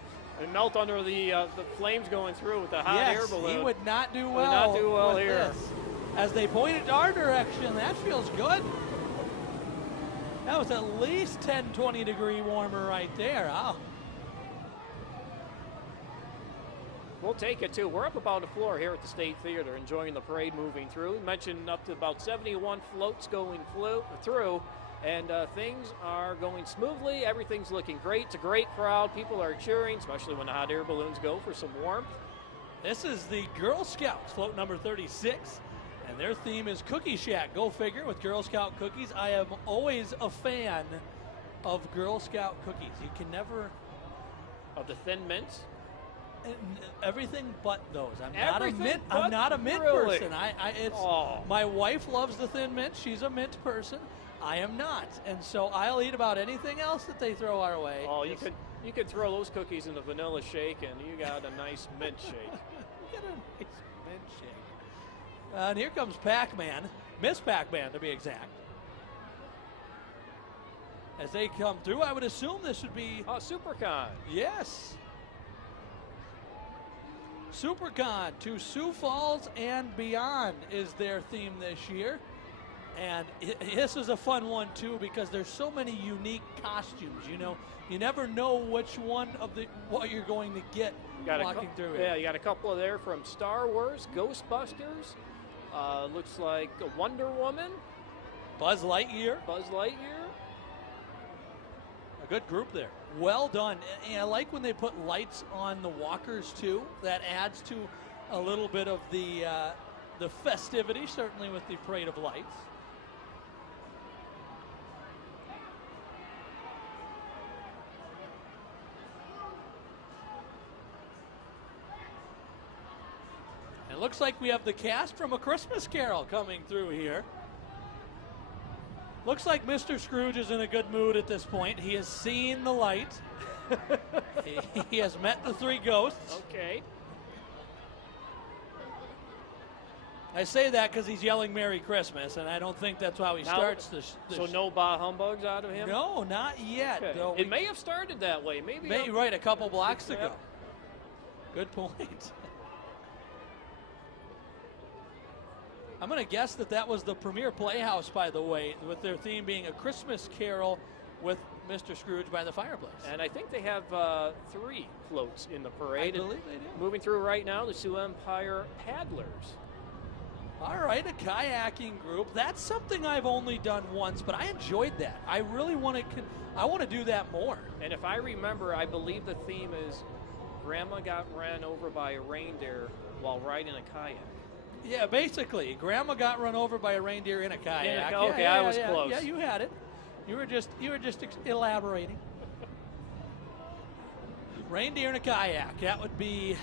And melt under the flames going through with the hot air balloon. He would not do well. Would not do well here. This. As they pointed our direction, that feels good. That was at least 10, 20 degree warmer right there. Oh. We'll take it, too. We're up about the floor here at the State Theater, enjoying the parade moving through. We mentioned up to about 71 floats going through, and things are going smoothly. Everything's looking great. It's a great crowd. People are cheering, especially when the hot air balloons go for some warmth. This is the Girl Scouts, float number 36, and their theme is Cookie Shack. Go figure, with Girl Scout cookies. I am always a fan of Girl Scout cookies. You can never... Of the Thin Mints? Everything but those. I'm not a mint really? person. My wife loves the Thin Mint. She's a mint person. I am not, and so I'll eat about anything else that they throw our way. Oh, you could throw those cookies in the vanilla shake, and you got a nice mint shake. You got a nice mint shake. And here comes Pac-Man, Miss Pac-Man to be exact. As they come through, I would assume this would be SuperCon. Yes. SuperCon to Sioux Falls and beyond is their theme this year. And this is a fun one, too, because there's so many unique costumes. You know, you never know which one of what you're going to get walking through it. Yeah, you got a couple of there from Star Wars, Ghostbusters, looks like a Wonder Woman. Buzz Lightyear. A good group there. Well done. And I like when they put lights on the walkers, too. That adds to a little bit of the festivity, certainly with the Parade of Lights. It looks like we have the cast from A Christmas Carol coming through here. Looks like Mr. Scrooge is in a good mood at this point. He has seen the light. He has met the three ghosts. Okay. I say that because he's yelling Merry Christmas, and I don't think that's how he starts this. So no bah humbugs out of him? No, not yet. Okay. Though it may have started that way. Maybe right, a couple blocks ago. Good point. I'm going to guess that was the Premier Playhouse, by the way, with their theme being A Christmas Carol with Mr. Scrooge by the fireplace. And I think they have 3 floats in the parade. I believe they do. Moving through right now, the Sioux Empire Paddlers. All right, a kayaking group. That's something I've only done once, but I enjoyed that. I really want to do that more. And if I remember, I believe the theme is Grandma got ran over by a reindeer while riding a kayak. Yeah, basically, Grandma got run over by a reindeer in a kayak. Okay, I was close. Yeah, you had it. You were just elaborating. Reindeer in a kayak. That would be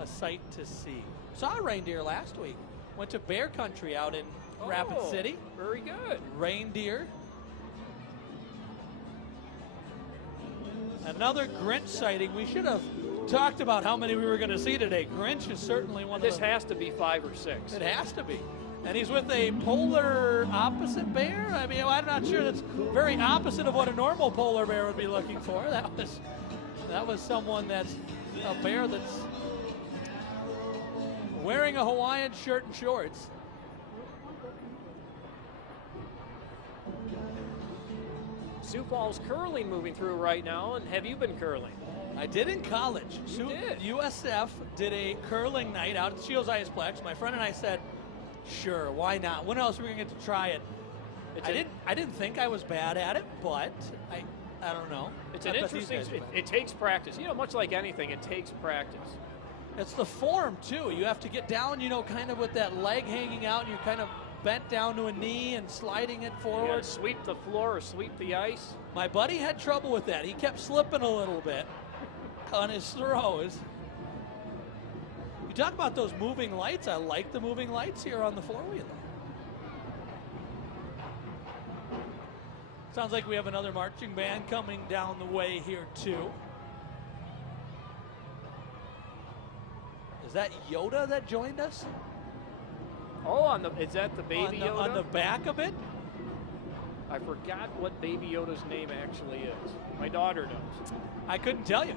a sight to see. Saw a reindeer last week. Went to bear country out in Rapid City. Very good. Reindeer. Another Grinch sighting. We should have talked about how many we were going to see today. Grinch is certainly one of them. This has to be 5 or 6. It has to be. And he's with a polar opposite bear. I mean, I'm not sure that's very opposite of what a normal polar bear would be looking for. That was someone that's a bear that's wearing a Hawaiian shirt and shorts. Sioux Falls curling moving through right now, and have you been curling? I did in college. You did? USF did a curling night out at the Shields Iceplex. My friend and I said, sure, why not? When else are we going to get to try it? I didn't think I was bad at it, but I don't know. It's an interesting, it takes practice. You know, much like anything, it takes practice. It's the form, too. You have to get down, you know, kind of with that leg hanging out, and you're kind of bent down to a knee and sliding it forward. Sweep the floor or sweep the ice. My buddy had trouble with that. He kept slipping a little bit on his throws. You talk about those moving lights. I like the moving lights here on the four-wheeler. Sounds like we have another marching band coming down the way here, too. Is that Yoda that joined us? Oh, is that the baby Yoda? On the back of it? I forgot what Baby Yoda's name actually is. My daughter knows. I couldn't tell you.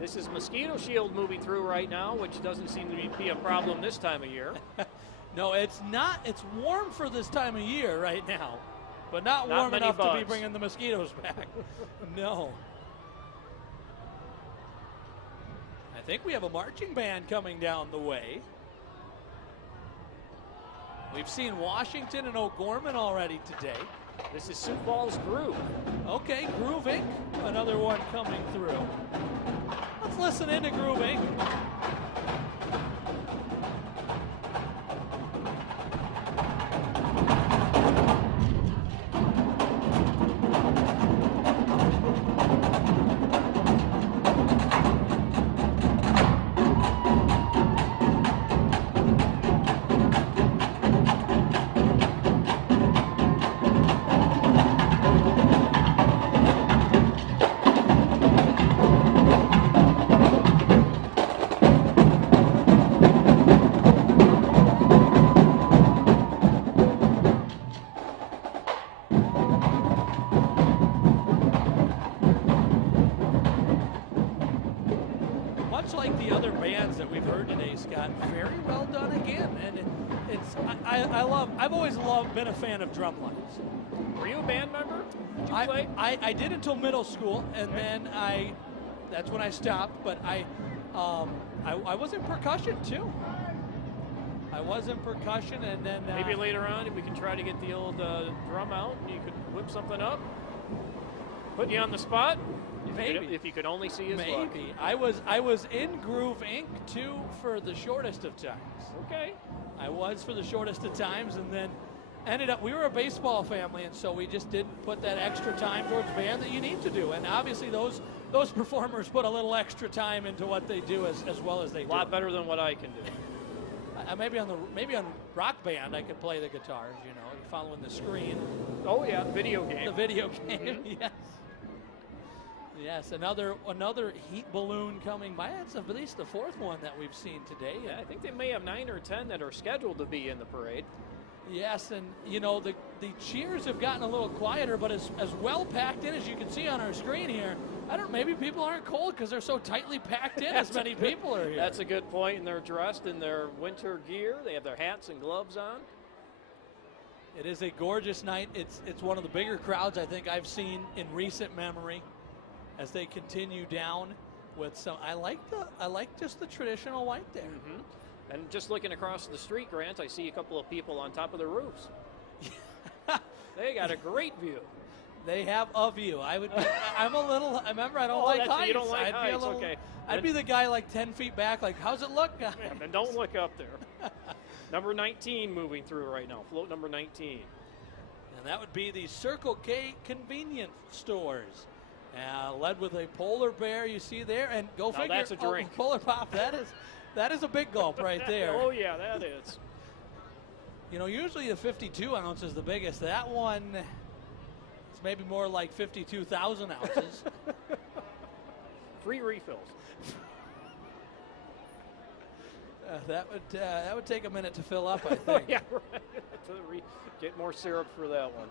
This is Mosquito Shield moving through right now, which doesn't seem to be a problem this time of year. No, it's not. It's warm for this time of year right now, but not warm enough to be bringing the mosquitoes back. No. I think we have a marching band coming down the way. We've seen Washington and O'Gorman already today. This is Sioux Falls Groove. Okay, Groove Inc., another one coming through. Let's listen into Groove Inc. I've always been a fan of drumlines. Were you a band member? Did you play? I did until middle school, and then that's when I stopped. But I was in percussion too. I was in percussion, and then maybe later on we can try to get the old drum out, and you could whip something up. Put you on the spot. Maybe if you could only see his luck. Maybe I was in Groove Inc. too for the shortest of times. Okay. I was for the shortest of times, and then ended up, we were a baseball family, and so we just didn't put that extra time towards band that you need to do. And obviously those performers put a little extra time into what they do as well as they do. A lot better than what I can do. Maybe on Rock Band I could play the guitars, you know, following the screen. Oh yeah, video game. The video game, yes. Yes, another heat balloon coming by. That's at least the fourth one that we've seen today. Yeah, I think they may have 9 or 10 that are scheduled to be in the parade. Yes, and you know the cheers have gotten a little quieter, but as well packed in as you can see on our screen here. Maybe people aren't cold because they're so tightly packed in. As many people are here. That's a good point, and they're dressed in their winter gear. They have their hats and gloves on. It is a gorgeous night. It's one of the bigger crowds I think I've seen in recent memory. As they continue down with some, I like just the traditional white there. Mm-hmm. And just looking across the street, Grant, I see a couple of people on top of the roofs. They got a great view. They have a view. I'm a little. Remember, I don't like heights. You don't like heights, okay. I'd be the guy like 10 feet back. Like, how's it look, guys? Yeah, then don't look up there. Number 19 moving through right now. Float number 19. And that would be the Circle K convenience stores. Led with a polar bear, you see there, and go figure. That's a drink. Polar pop. That is a big gulp right there. Oh yeah, that is. You know, usually the 52 ounce is the biggest. That one, it's maybe more like 52,000 ounces. Free refills. That would take a minute to fill up, I think. Yeah, right. Get more syrup for that one.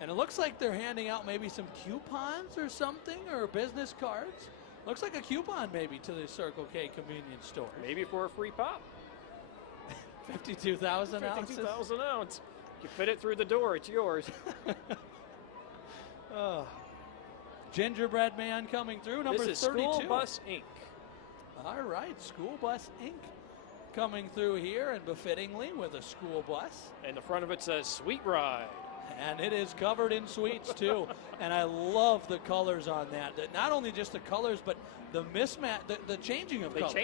And it looks like they're handing out maybe some coupons or something, or business cards. Looks like a coupon maybe to the Circle K convenience store. Maybe for a free pop. 52,000 ounces? 52,000 ounces. You fit it through the door, it's yours. Gingerbread Man coming through, number 32. This is School Bus Inc. All right, School Bus Inc. coming through here, and befittingly with a school bus. And the front of it says Sweet Ride. And it is covered in sweets too. And I love the colors on that. Not only just the colors, but the mismatch, the changing of colors.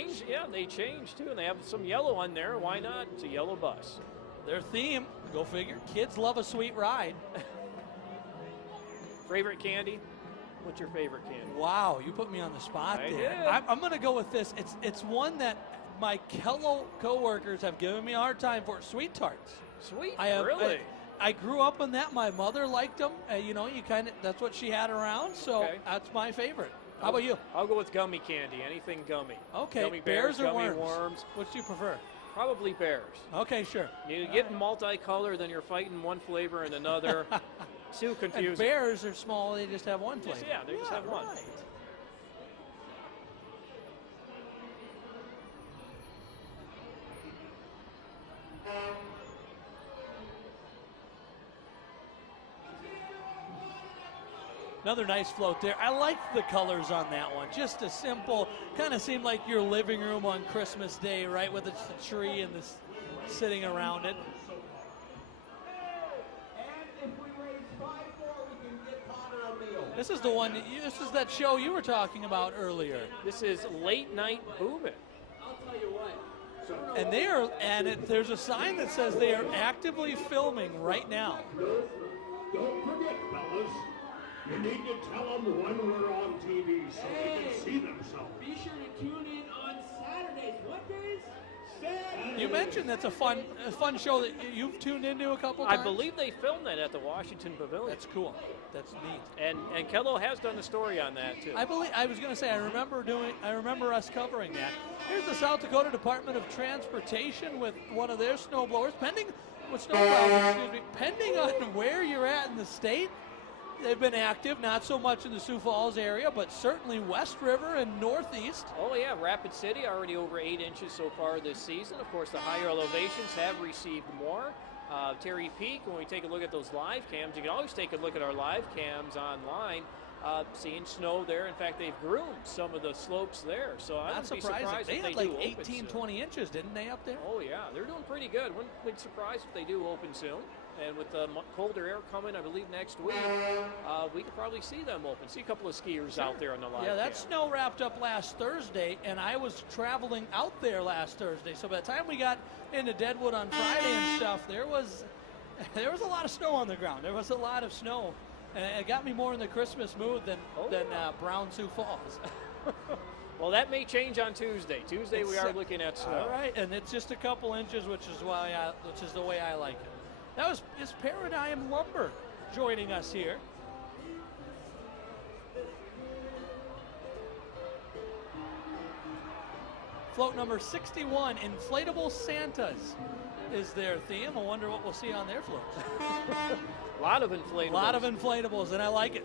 They change too, and they have some yellow on there. Why not? It's a yellow bus. Their theme, go figure, kids love a sweet ride. Favorite candy? What's your favorite candy? Wow, you put me on the spot I there. did. I'm going to go with this. It's one that my Kello coworkers have given me a hard time for. Sweet tarts. Sweet, really? I grew up on that. My mother liked them. You know, that's what she had around. So that's my favorite. How about you? I'll go with gummy candy. Anything gummy. Okay. Gummy bears or gummy worms? Which do you prefer? Probably bears. Okay, sure. You get multicolor, then you're fighting one flavor and another. Too confusing. And bears are small. They just have one flavor. Yeah, they just have one. Right. Another nice float there. I like the colors on that one. Just a simple, kind of seemed like your living room on Christmas Day, right, with the tree and this sitting around it. This is the one. This is that show you were talking about earlier. This is Late Night Booming. I'll tell you what. And there's a sign that says they are actively filming right now. Don't forget, fellas. You need to tell them when we're on TV so they can see themselves. Be sure to tune in on Saturdays. What days? Saturdays. You mentioned that's a fun show that you've tuned into a couple times. I believe they filmed that at the Washington Pavilion. That's cool. That's neat. And Kello has done a story on that too. I was going to say I remember us covering that. Here's the South Dakota Department of Transportation with one of their snowblowers. Pending on where you're at in the state. They've been active, not so much in the Sioux Falls area, but certainly West River and Northeast. Oh, yeah, Rapid City already over 8 inches so far this season. Of course, the higher elevations have received more. Terry Peak, when we take a look at those live cams, you can always take a look at our live cams online, seeing snow there. In fact, they've groomed some of the slopes there, so I wouldn't be surprised they if had they like do 18, 20 inches, didn't they, up there? Oh, yeah, they're doing pretty good. Wouldn't be surprised if they do open soon. And with the colder air coming, I believe, next week, we could probably see them open. See a couple of skiers out there on the live Yeah, that cam. snow wrapped up last Thursday, and I was traveling out there last Thursday. So by the time we got into Deadwood on Friday and stuff, there was a lot of snow on the ground. There was a lot of snow. And it got me more in the Christmas mood than Brown Sioux Falls. Well, that may change on Tuesday. Tuesday we are looking at snow. All right, and it's just a couple inches, which is the way I like it. That is Paradigm Lumber joining us here. Float number 61, Inflatable Santas, is their theme. I wonder what we'll see on their floats. A lot of inflatables. A lot of inflatables, and I like it.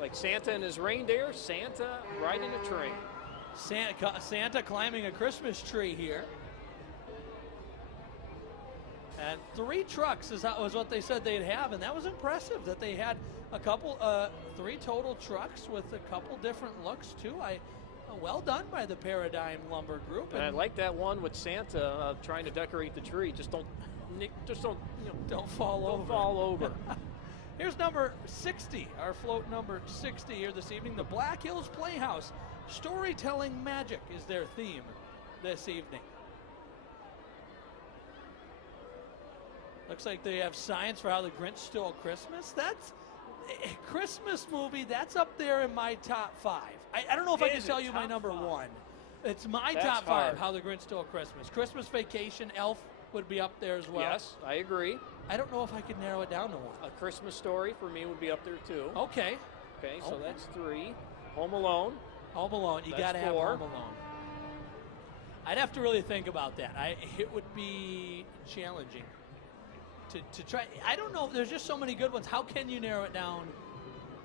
Like Santa and his reindeer, Santa riding a train. Santa climbing a Christmas tree here. And 3 trucks was what they said they'd have, and that was impressive that they had a couple, 3 total trucks with a couple different looks too. Well done by the Paradigm Lumber Group. And I like that one with Santa trying to decorate the tree. Don't fall over. Here's number 60, our float number 60 here this evening. The Black Hills Playhouse. Storytelling Magic is their theme this evening. Looks like they have signs for how the Grinch stole Christmas. That's a Christmas movie. That's up there in my top 5. I don't know if I can tell you my number 1. It's my top 5, hard. How the Grinch Stole Christmas. Christmas Vacation, Elf would be up there as well. Yes, I agree. I don't know if I could narrow it down to 1. A Christmas Story for me would be up there too. Okay. Okay, so that's 3. Home Alone. Home Alone. You got to have 4. Home Alone. I'd have to really think about that. It would be challenging. to try. I don't know. There's just so many good ones. How can you narrow it down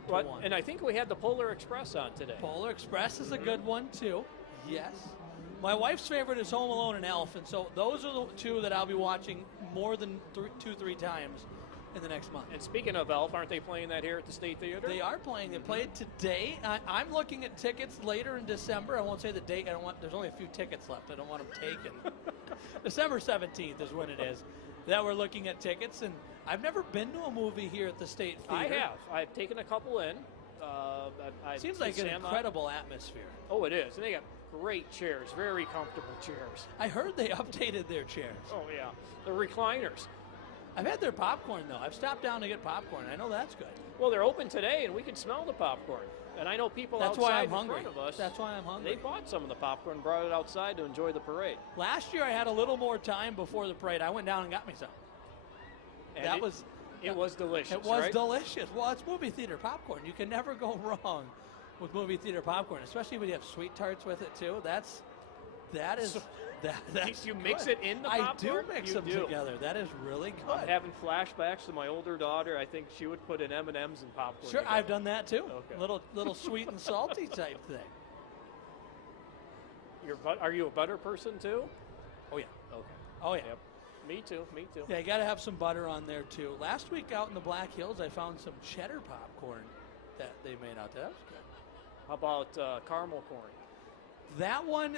to one? And I think we had the Polar Express on today. Polar Express is a good one, too. Yes. My wife's favorite is Home Alone and Elf, and so those are the two that I'll be watching more than 2-3 times in the next month. And speaking of Elf, aren't they playing that here at the State Theater? They are playing. They played today. I'm looking at tickets later in December. I won't say the date. There's only a few tickets left. I don't want them taken. December 17th is when it is that we're looking at tickets. And I've never been to a movie here at the State Theater. I have. I've taken a couple in. Seems like an incredible atmosphere. Oh, it is. And they got great chairs, very comfortable chairs. I heard they updated their chairs. Oh, yeah. The recliners. I've had their popcorn, though. I've stopped down to get popcorn. I know that's good. Well, they're open today, and we can smell the popcorn. And I know people That's outside why I'm in hungry. front of us. That's why I'm hungry. They bought some of the popcorn and brought it outside to enjoy the parade. Last year, I had a little more time before the parade. I went down and got me some. And it was delicious. It was right? delicious. Well, it's movie theater popcorn. You can never go wrong with movie theater popcorn, especially when you have sweet tarts with it too. That's you mix it in the popcorn? I do mix them together. That is really good. I'm having flashbacks to my older daughter. I think she would put in M&Ms and popcorn. Sure, together. I've done that too. Okay. Little sweet and salty type thing. Are you a butter person too? Oh yeah. Okay. Oh yeah. Yep. Me too. Yeah, you got to have some butter on there too. Last week out in the Black Hills, I found some cheddar popcorn that they made out there. That was good. How about caramel corn? That one,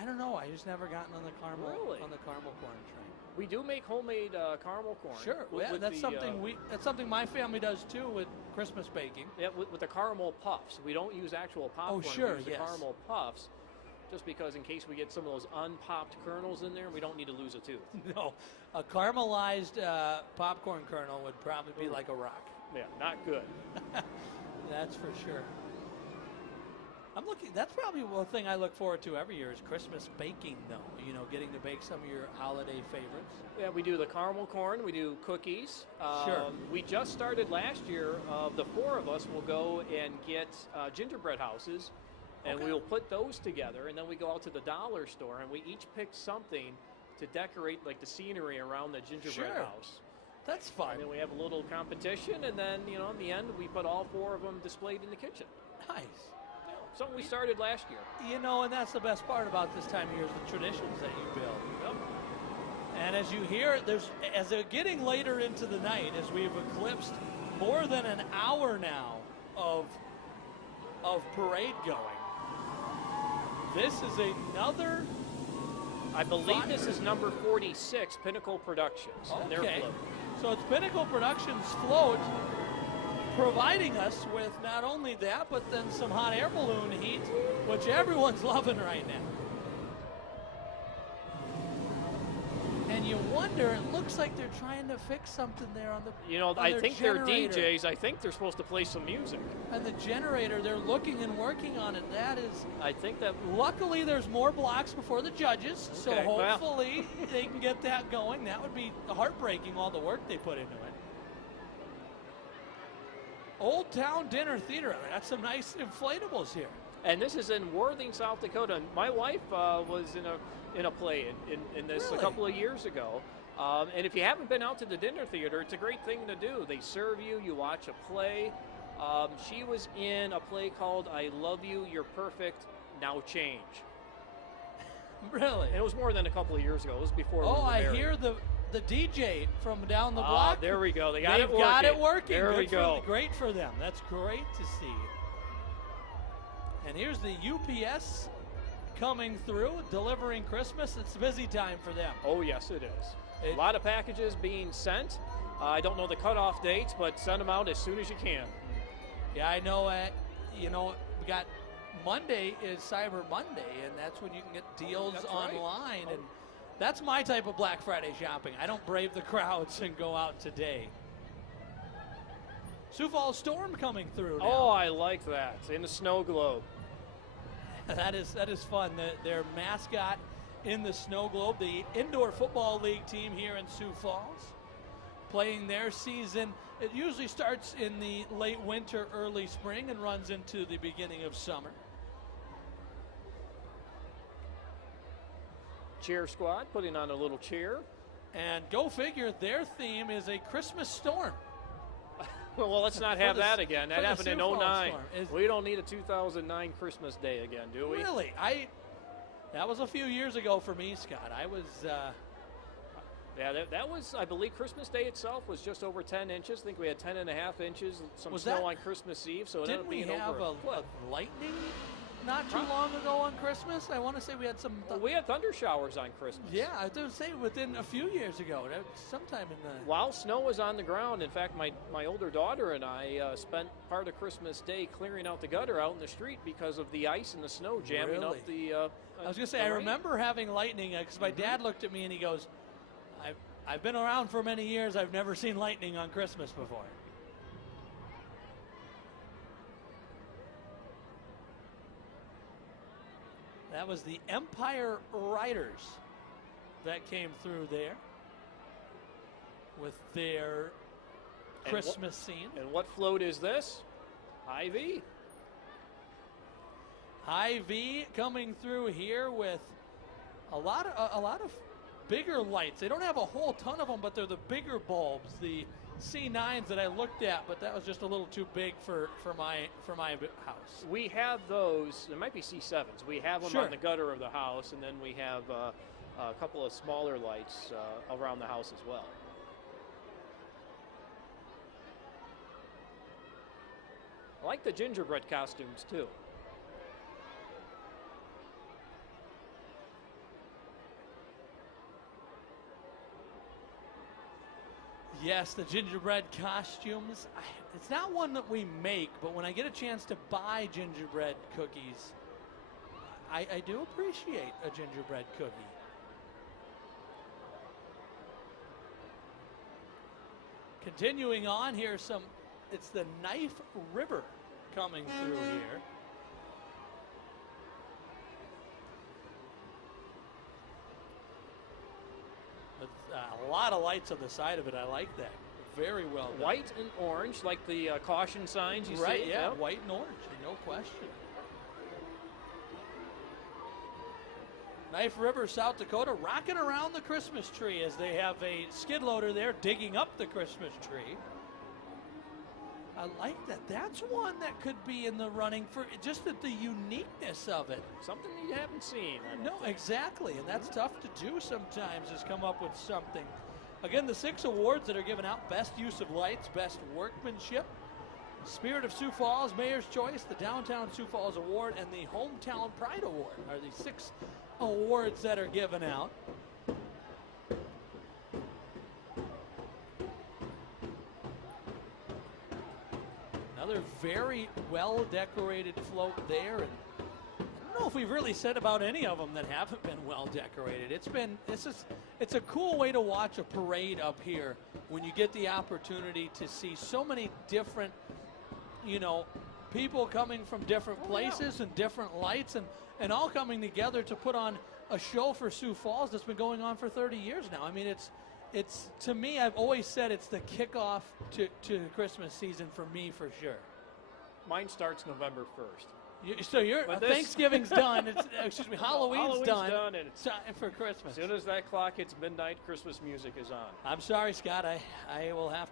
I don't know. I just never gotten on the caramel Really? on the caramel corn train. We do make homemade caramel corn. Sure, that's something my family does too with Christmas baking. Yeah, with the caramel puffs. We don't use actual popcorn. Oh, sure, we use the caramel puffs, just because in case we get some of those unpopped kernels in there, we don't need to lose a tooth. No, a caramelized popcorn kernel would probably be like a rock. Yeah, not good. That's for sure. I'm looking. That's probably one thing I look forward to every year is Christmas baking, though. You know, getting to bake some of your holiday favorites. Yeah, we do the caramel corn. We do cookies. Sure. We just started last year. The four of us will go and get gingerbread houses, and we'll put those together. And then we go out to the dollar store, and we each pick something to decorate, like the scenery around the gingerbread house. That's fun. And then we have a little competition, and then in the end, we put all four of them displayed in the kitchen. Nice. Something we started last year. And that's the best part about this time of year is the traditions that you build. Yep. And as you hear, as they're getting later into the night, as we've eclipsed more than an hour now of parade going, this is another. I believe this is number 46, Pinnacle Productions. And their float. So it's Pinnacle Productions float, providing us with not only that, but then some hot air balloon heat, which everyone's loving right now. And you wonder, it looks like they're trying to fix something there on the I think they're DJs. I think they're supposed to play some music. And the generator, they're looking and working on it. That is... I think that... Luckily, there's more blocks before the judges, so hopefully they can get that going. That would be heartbreaking, all the work they put into it. Old Town Dinner Theater. I got some nice inflatables here. And this is in Worthing, South Dakota. And my wife was in a play in this a couple of years ago. And if you haven't been out to the dinner theater, it's a great thing to do. They serve you. You watch a play. She was in a play called I Love You, You're Perfect, Now Change. Really? And it was more than a couple of years ago. It was before we were married. I hear the DJ from down the block. There we go. They've got it working. There we go. Great for them. That's great to see. And here's the UPS coming through, delivering Christmas. It's busy time for them. Oh, yes, it is. A lot of packages being sent. I don't know the cutoff dates, but send them out as soon as you can. Yeah, I know. We got Monday is Cyber Monday, and that's when you can get deals online. And that's my type of Black Friday shopping. I don't brave the crowds and go out today. Sioux Falls Storm coming through now. Oh, I like that. In the snow globe. That is fun. Their mascot in the snow globe, the Indoor Football League team here in Sioux Falls, playing their season. It usually starts in the late winter, early spring, and runs into the beginning of summer. Cheer squad putting on a little cheer. And go figure, their theme is a Christmas storm. Well, let's not have that again. That happened in Sioux Falls 09. storm. We don't need a 2009 Christmas Day again, do we? Really? That was a few years ago for me, Scott. I was... Yeah, that was, I believe, Christmas Day itself was just over 10 inches. I think we had 10.5 inches, some snow on Christmas Eve, so it ended up being Didn't we have over a lightning not too long ago on Christmas? I want to say we had some... Well, we had thunder showers on Christmas. Yeah, I was going to say within a few years ago, sometime in the... While snow was on the ground, in fact, my older daughter and I spent part of Christmas Day clearing out the gutter out in the street because of the ice and the snow jamming up the... I was going to say, I remember having lightning, because my dad looked at me and he goes, I've been around for many years. I've never seen lightning on Christmas before. That was the Empire Riders that came through there with their Christmas scene. And what float is this? Hy-Vee. Hy-Vee coming through here with a lot of bigger lights. They don't have a whole ton of them, but they're the bigger bulbs, the C9s that I looked at, but that was just a little too big for my house. We have those. There might be C7s. We have them on the gutter of the house, and then we have a couple of smaller lights around the house as well. I like the gingerbread costumes too. Yes, the gingerbread costumes. It's not one that we make, but when I get a chance to buy gingerbread cookies, I do appreciate a gingerbread cookie. Continuing on here, it's the Knife River coming through here. A lot of lights on the side of it. I like that. Very well done. White and orange, like the caution signs you see. Right, yeah, white and orange, no question. Knife River, South Dakota, rocking around the Christmas tree as they have a skid loader there digging up the Christmas tree. I like that. That's one that could be in the running for just the uniqueness of it. Something you haven't seen. No, exactly, and that's tough to do sometimes, is come up with something. Again, the 6 awards that are given out: Best Use of Lights, Best Workmanship, Spirit of Sioux Falls, Mayor's Choice, the Downtown Sioux Falls Award, and the Hometown Pride Award are the 6 awards that are given out. Another very well-decorated float there, and I don't know if we've really said about any of them that haven't been well-decorated. It's a cool way to watch a parade up here when you get the opportunity to see so many different, people coming from different places and different lights and all coming together to put on a show for Sioux Falls that's been going on for 30 years now. I mean, it's to me, I've always said it's the kickoff to the Christmas season for me, for sure. Mine starts November 1st. So Thanksgiving's done. Halloween's done. And it's time for Christmas. As soon as that clock hits midnight, Christmas music is on. I'm sorry, Scott. I will have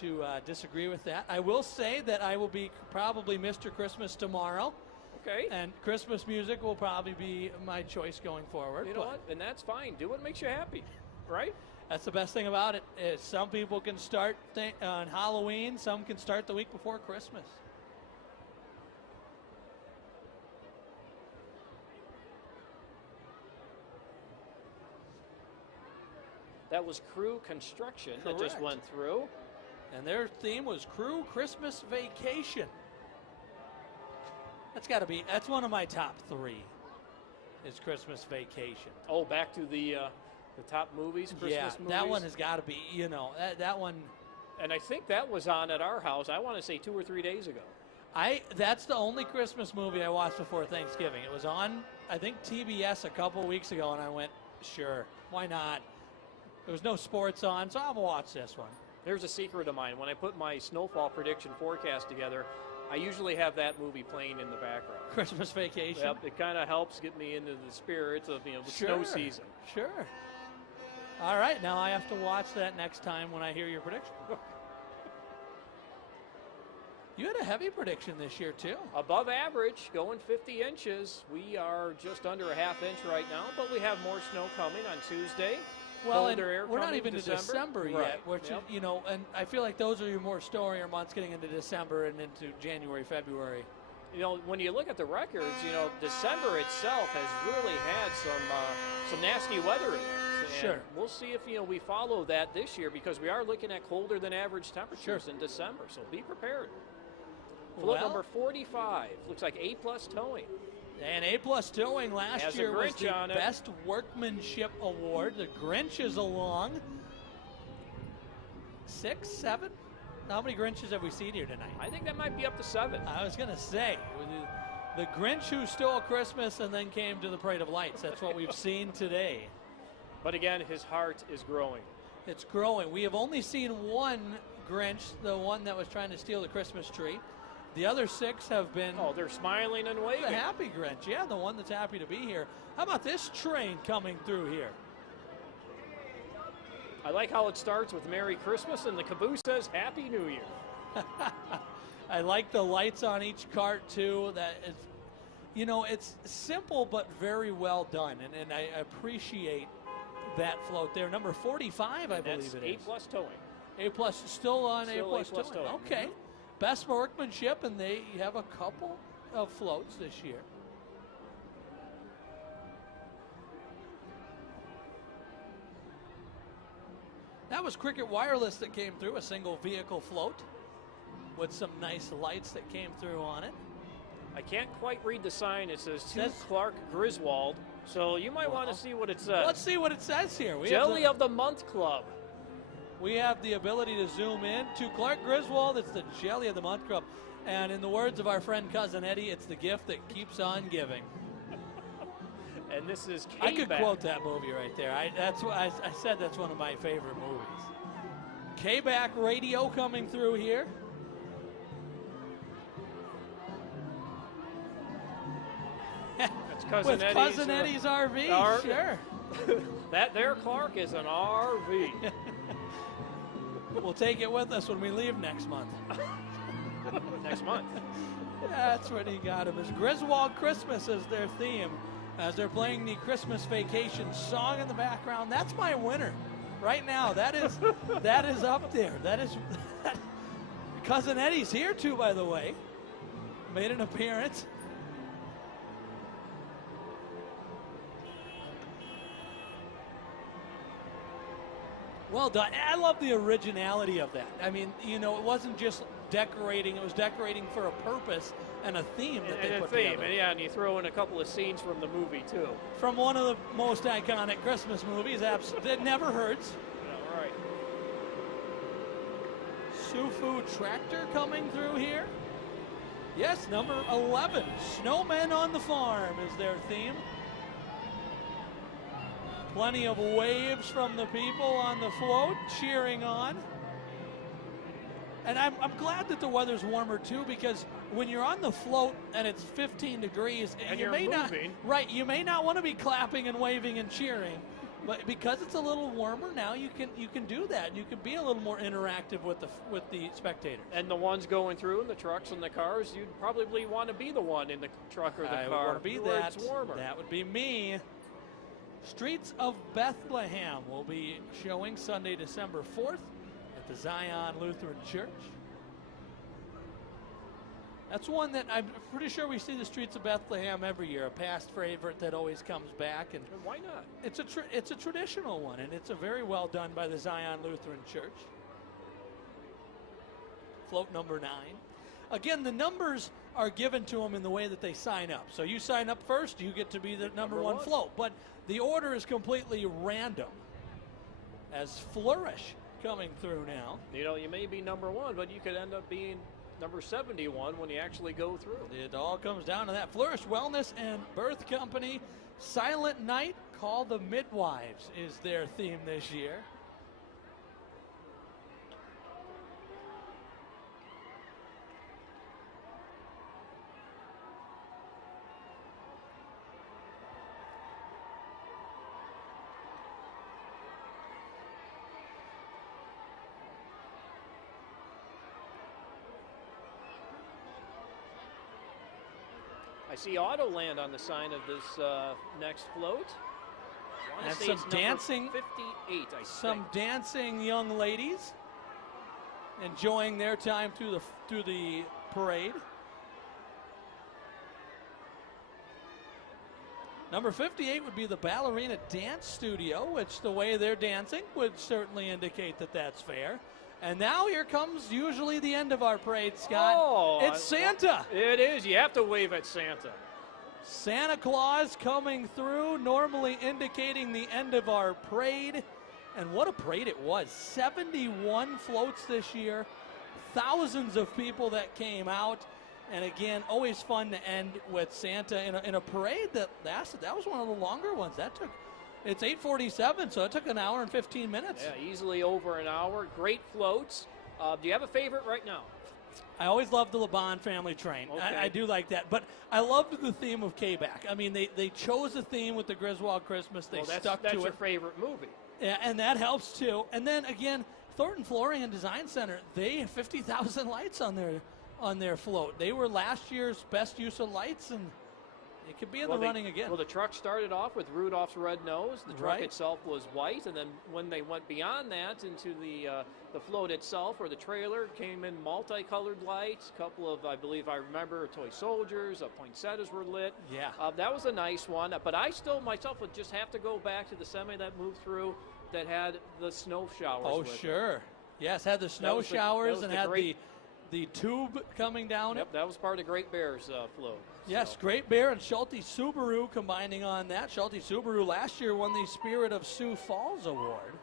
to disagree with that. I will say that I will be probably Mr. Christmas tomorrow. Okay. And Christmas music will probably be my choice going forward. You know what? And that's fine. Do what makes you happy, right? That's the best thing about it. Is some people can start on Halloween. Some can start the week before Christmas. That was Crew Construction that just went through. And their theme was Crew Christmas Vacation. That's one of my top 3, is Christmas Vacation. Oh, back to the top movies, Christmas movies? That one has got to be, that one. And I think that was on at our house, I want to say 2 or 3 days ago. That's the only Christmas movie I watched before Thanksgiving. It was on, I think, TBS a couple weeks ago, and I went, sure, why not? There was no sports on, so I'm going to watch this one. There's a secret of mine. When I put my snowfall prediction forecast together, I usually have that movie playing in the background. Christmas Vacation? Yep, it kind of helps get me into the spirits of the snow season. Sure. All right, now I have to watch that next time when I hear your prediction. You had a heavy prediction this year, too. Above average, going 50 inches. We are just under a half inch right now, but we have more snow coming on Tuesday. Well, and Colder air we're not coming even to December yet, Right. which Yep. is, you know, and I feel like those are your more stormier months getting into December and into January, February. You know, when you look at the records, you know, December itself has really had some nasty weather in it. And Sure. we'll see if, you know, we follow that this year because we are looking at colder than average temperatures in December, so be prepared. Float number 45, looks like A+ towing. And A+ towing last Has a year was Grinch the on it. best workmanship award. The Grinch is along. 6, 7? How many Grinches have we seen here tonight? I think that might be up to 7. I was going to say, the Grinch who stole Christmas and then came to the Parade of Lights. That's what we've seen today. But again, his heart is growing. It's growing. We have only seen one Grinch, the one that was trying to steal the Christmas tree. The other 6 have been Oh, they're smiling and waving. the happy Grinch. Yeah, the one that's happy to be here. How about this train coming through here? I like how it starts with Merry Christmas and the caboose says Happy New Year. I like the lights on each cart too. That is, you know, it's simple but very well done, and I appreciate that float there. Number 45, I believe That's it is. A+ towing. A+ still on Still A+ A+ towing. towing. Okay, best workmanship, and they have a couple of floats this year. That was Cricket Wireless that came through, a single vehicle float with some nice lights that came through on it. I can't quite read the sign. It says to Says- Clark Griswold. So you might want to see what it says. Let's see what it says here. Jelly of the Month Club. We have the ability to zoom in. To Clark Griswold, it's the Jelly of the Month Club. And in the words of our friend Cousin Eddie, it's the gift that keeps on giving. And this is I could K-Back. quote that movie right there. That's what I said. That's one of my favorite movies. K-Back radio coming through here. That's Cousin With Eddie's, Cousin Eddie's RV, R- sure. That there, Clark, is an RV. We'll take it with us when we leave next month. Next month. That's what he got him. Is Griswold Christmas is their theme as they're playing the Christmas Vacation song in the background. That's my winner right now. That is up there. That is Cousin Eddie's here too, by the way. Made an appearance. Well done. I love the originality of that. I mean, you know, it wasn't just decorating. It was decorating for a purpose and a theme that they And a put theme. together. And yeah, and you throw in a couple of scenes from the movie, too. From one of the most iconic Christmas movies. It never hurts. Yeah, all right. Sufu Tractor coming through here. Yes, number 11. Snowmen on the Farm is their theme. Plenty of waves from the people on the float cheering on. And I'm glad that the weather's warmer too, because when you're on the float and it's 15 degrees, And you you're may moving. you may not want to be clapping and waving and cheering, but because it's a little warmer now, you can do that. You can be a little more interactive with the spectators. And the ones going through in the trucks and the cars, you'd probably want to be the one in the truck or the I car want to be where that. it's warmer. That would be me. Streets of Bethlehem will be showing Sunday, December 4th at the Zion Lutheran Church. That's one that I'm pretty sure we see the Streets of Bethlehem every year, a past favorite that always comes back. And And why not? it's a traditional one, and it's a very well done by the Zion Lutheran Church. Float number 9. Again, the numbers are given to them in the way that they sign up. So you sign up first, you get to be the number one float. But the order is completely random. As Flourish coming through now. You know, you may be number 1, but you could end up being number 71 when you actually go through. It all comes down to that. Flourish Wellness and Birth Company. Silent Night, Call the Midwives is their theme this year. I see Autoland on the sign of this next float. And some dancing, 58, I some think. dancing young ladies enjoying their time through the parade. Number 58 would be the Ballerina Dance Studio, which the way they're dancing would certainly indicate that that's fair. And now here comes usually the end of our parade, Scott. Oh, it's Santa. It is. You have to wave at Santa. Santa Claus coming through, normally indicating the end of our parade. And what a parade it was. 71 floats this year. Thousands of people that came out. And again, always fun to end with Santa in a parade that lasted. That was one of the longer ones. It's 8:47, so it took an hour and 15 minutes. Yeah, easily over an hour. Great floats. Do you have a favorite right now? I always loved the LeBon family train. Okay. I do like that. But I loved the theme of K-Back. I mean, they chose a theme with the Griswold Christmas. They stuck to it. That's your favorite movie. Yeah, and that helps too. And then again, Thornton Flooring and Design Center, they have 50,000 lights on their float. They were last year's best use of lights, and it could be in the running again. Well, the truck started off with Rudolph's red nose. The truck itself was white, and then when they went beyond that into the float itself, or the trailer, came in multicolored lights. A couple of, I believe I remember, toy soldiers, poinsettias were lit. Yeah. That was a nice one. But I still myself would just have to go back to the semi that moved through that had the snow showers. Oh, with sure. It. Yes, had the snow showers and had the tube coming down. Yep, that was part of Great Bear's float. Yes, so. Great Bear and Schulte Subaru combining on that. Schulte Subaru last year won the Spirit of Sioux Falls Award.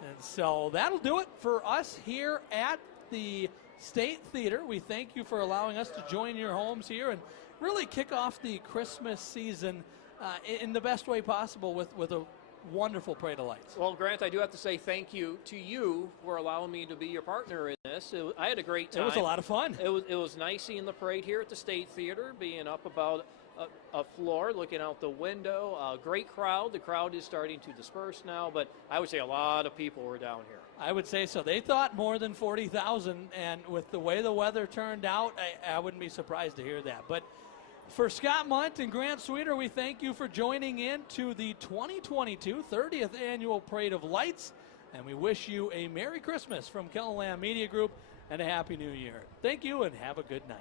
And so that'll do it for us here at the State Theater. We thank you for allowing us to join your homes here and really kick off the Christmas season in the best way possible with a wonderful parade of lights. Well, Grant, I do have to say thank you to you for allowing me to be your partner in this. I had a great time. It was a lot of fun. It was nice seeing the parade here at the State Theater, being up about a floor, looking out the window. Great crowd. The crowd is starting to disperse now, but I would say a lot of people were down here. I would say so. They thought more than 40,000, and with the way the weather turned out, I wouldn't be surprised to hear that. But for Scott Munt and Grant Sweeter, we thank you for joining in to the 2022 30th Annual Parade of Lights, and we wish you a Merry Christmas from Kellerland Media Group and a Happy New Year. Thank you, and have a good night.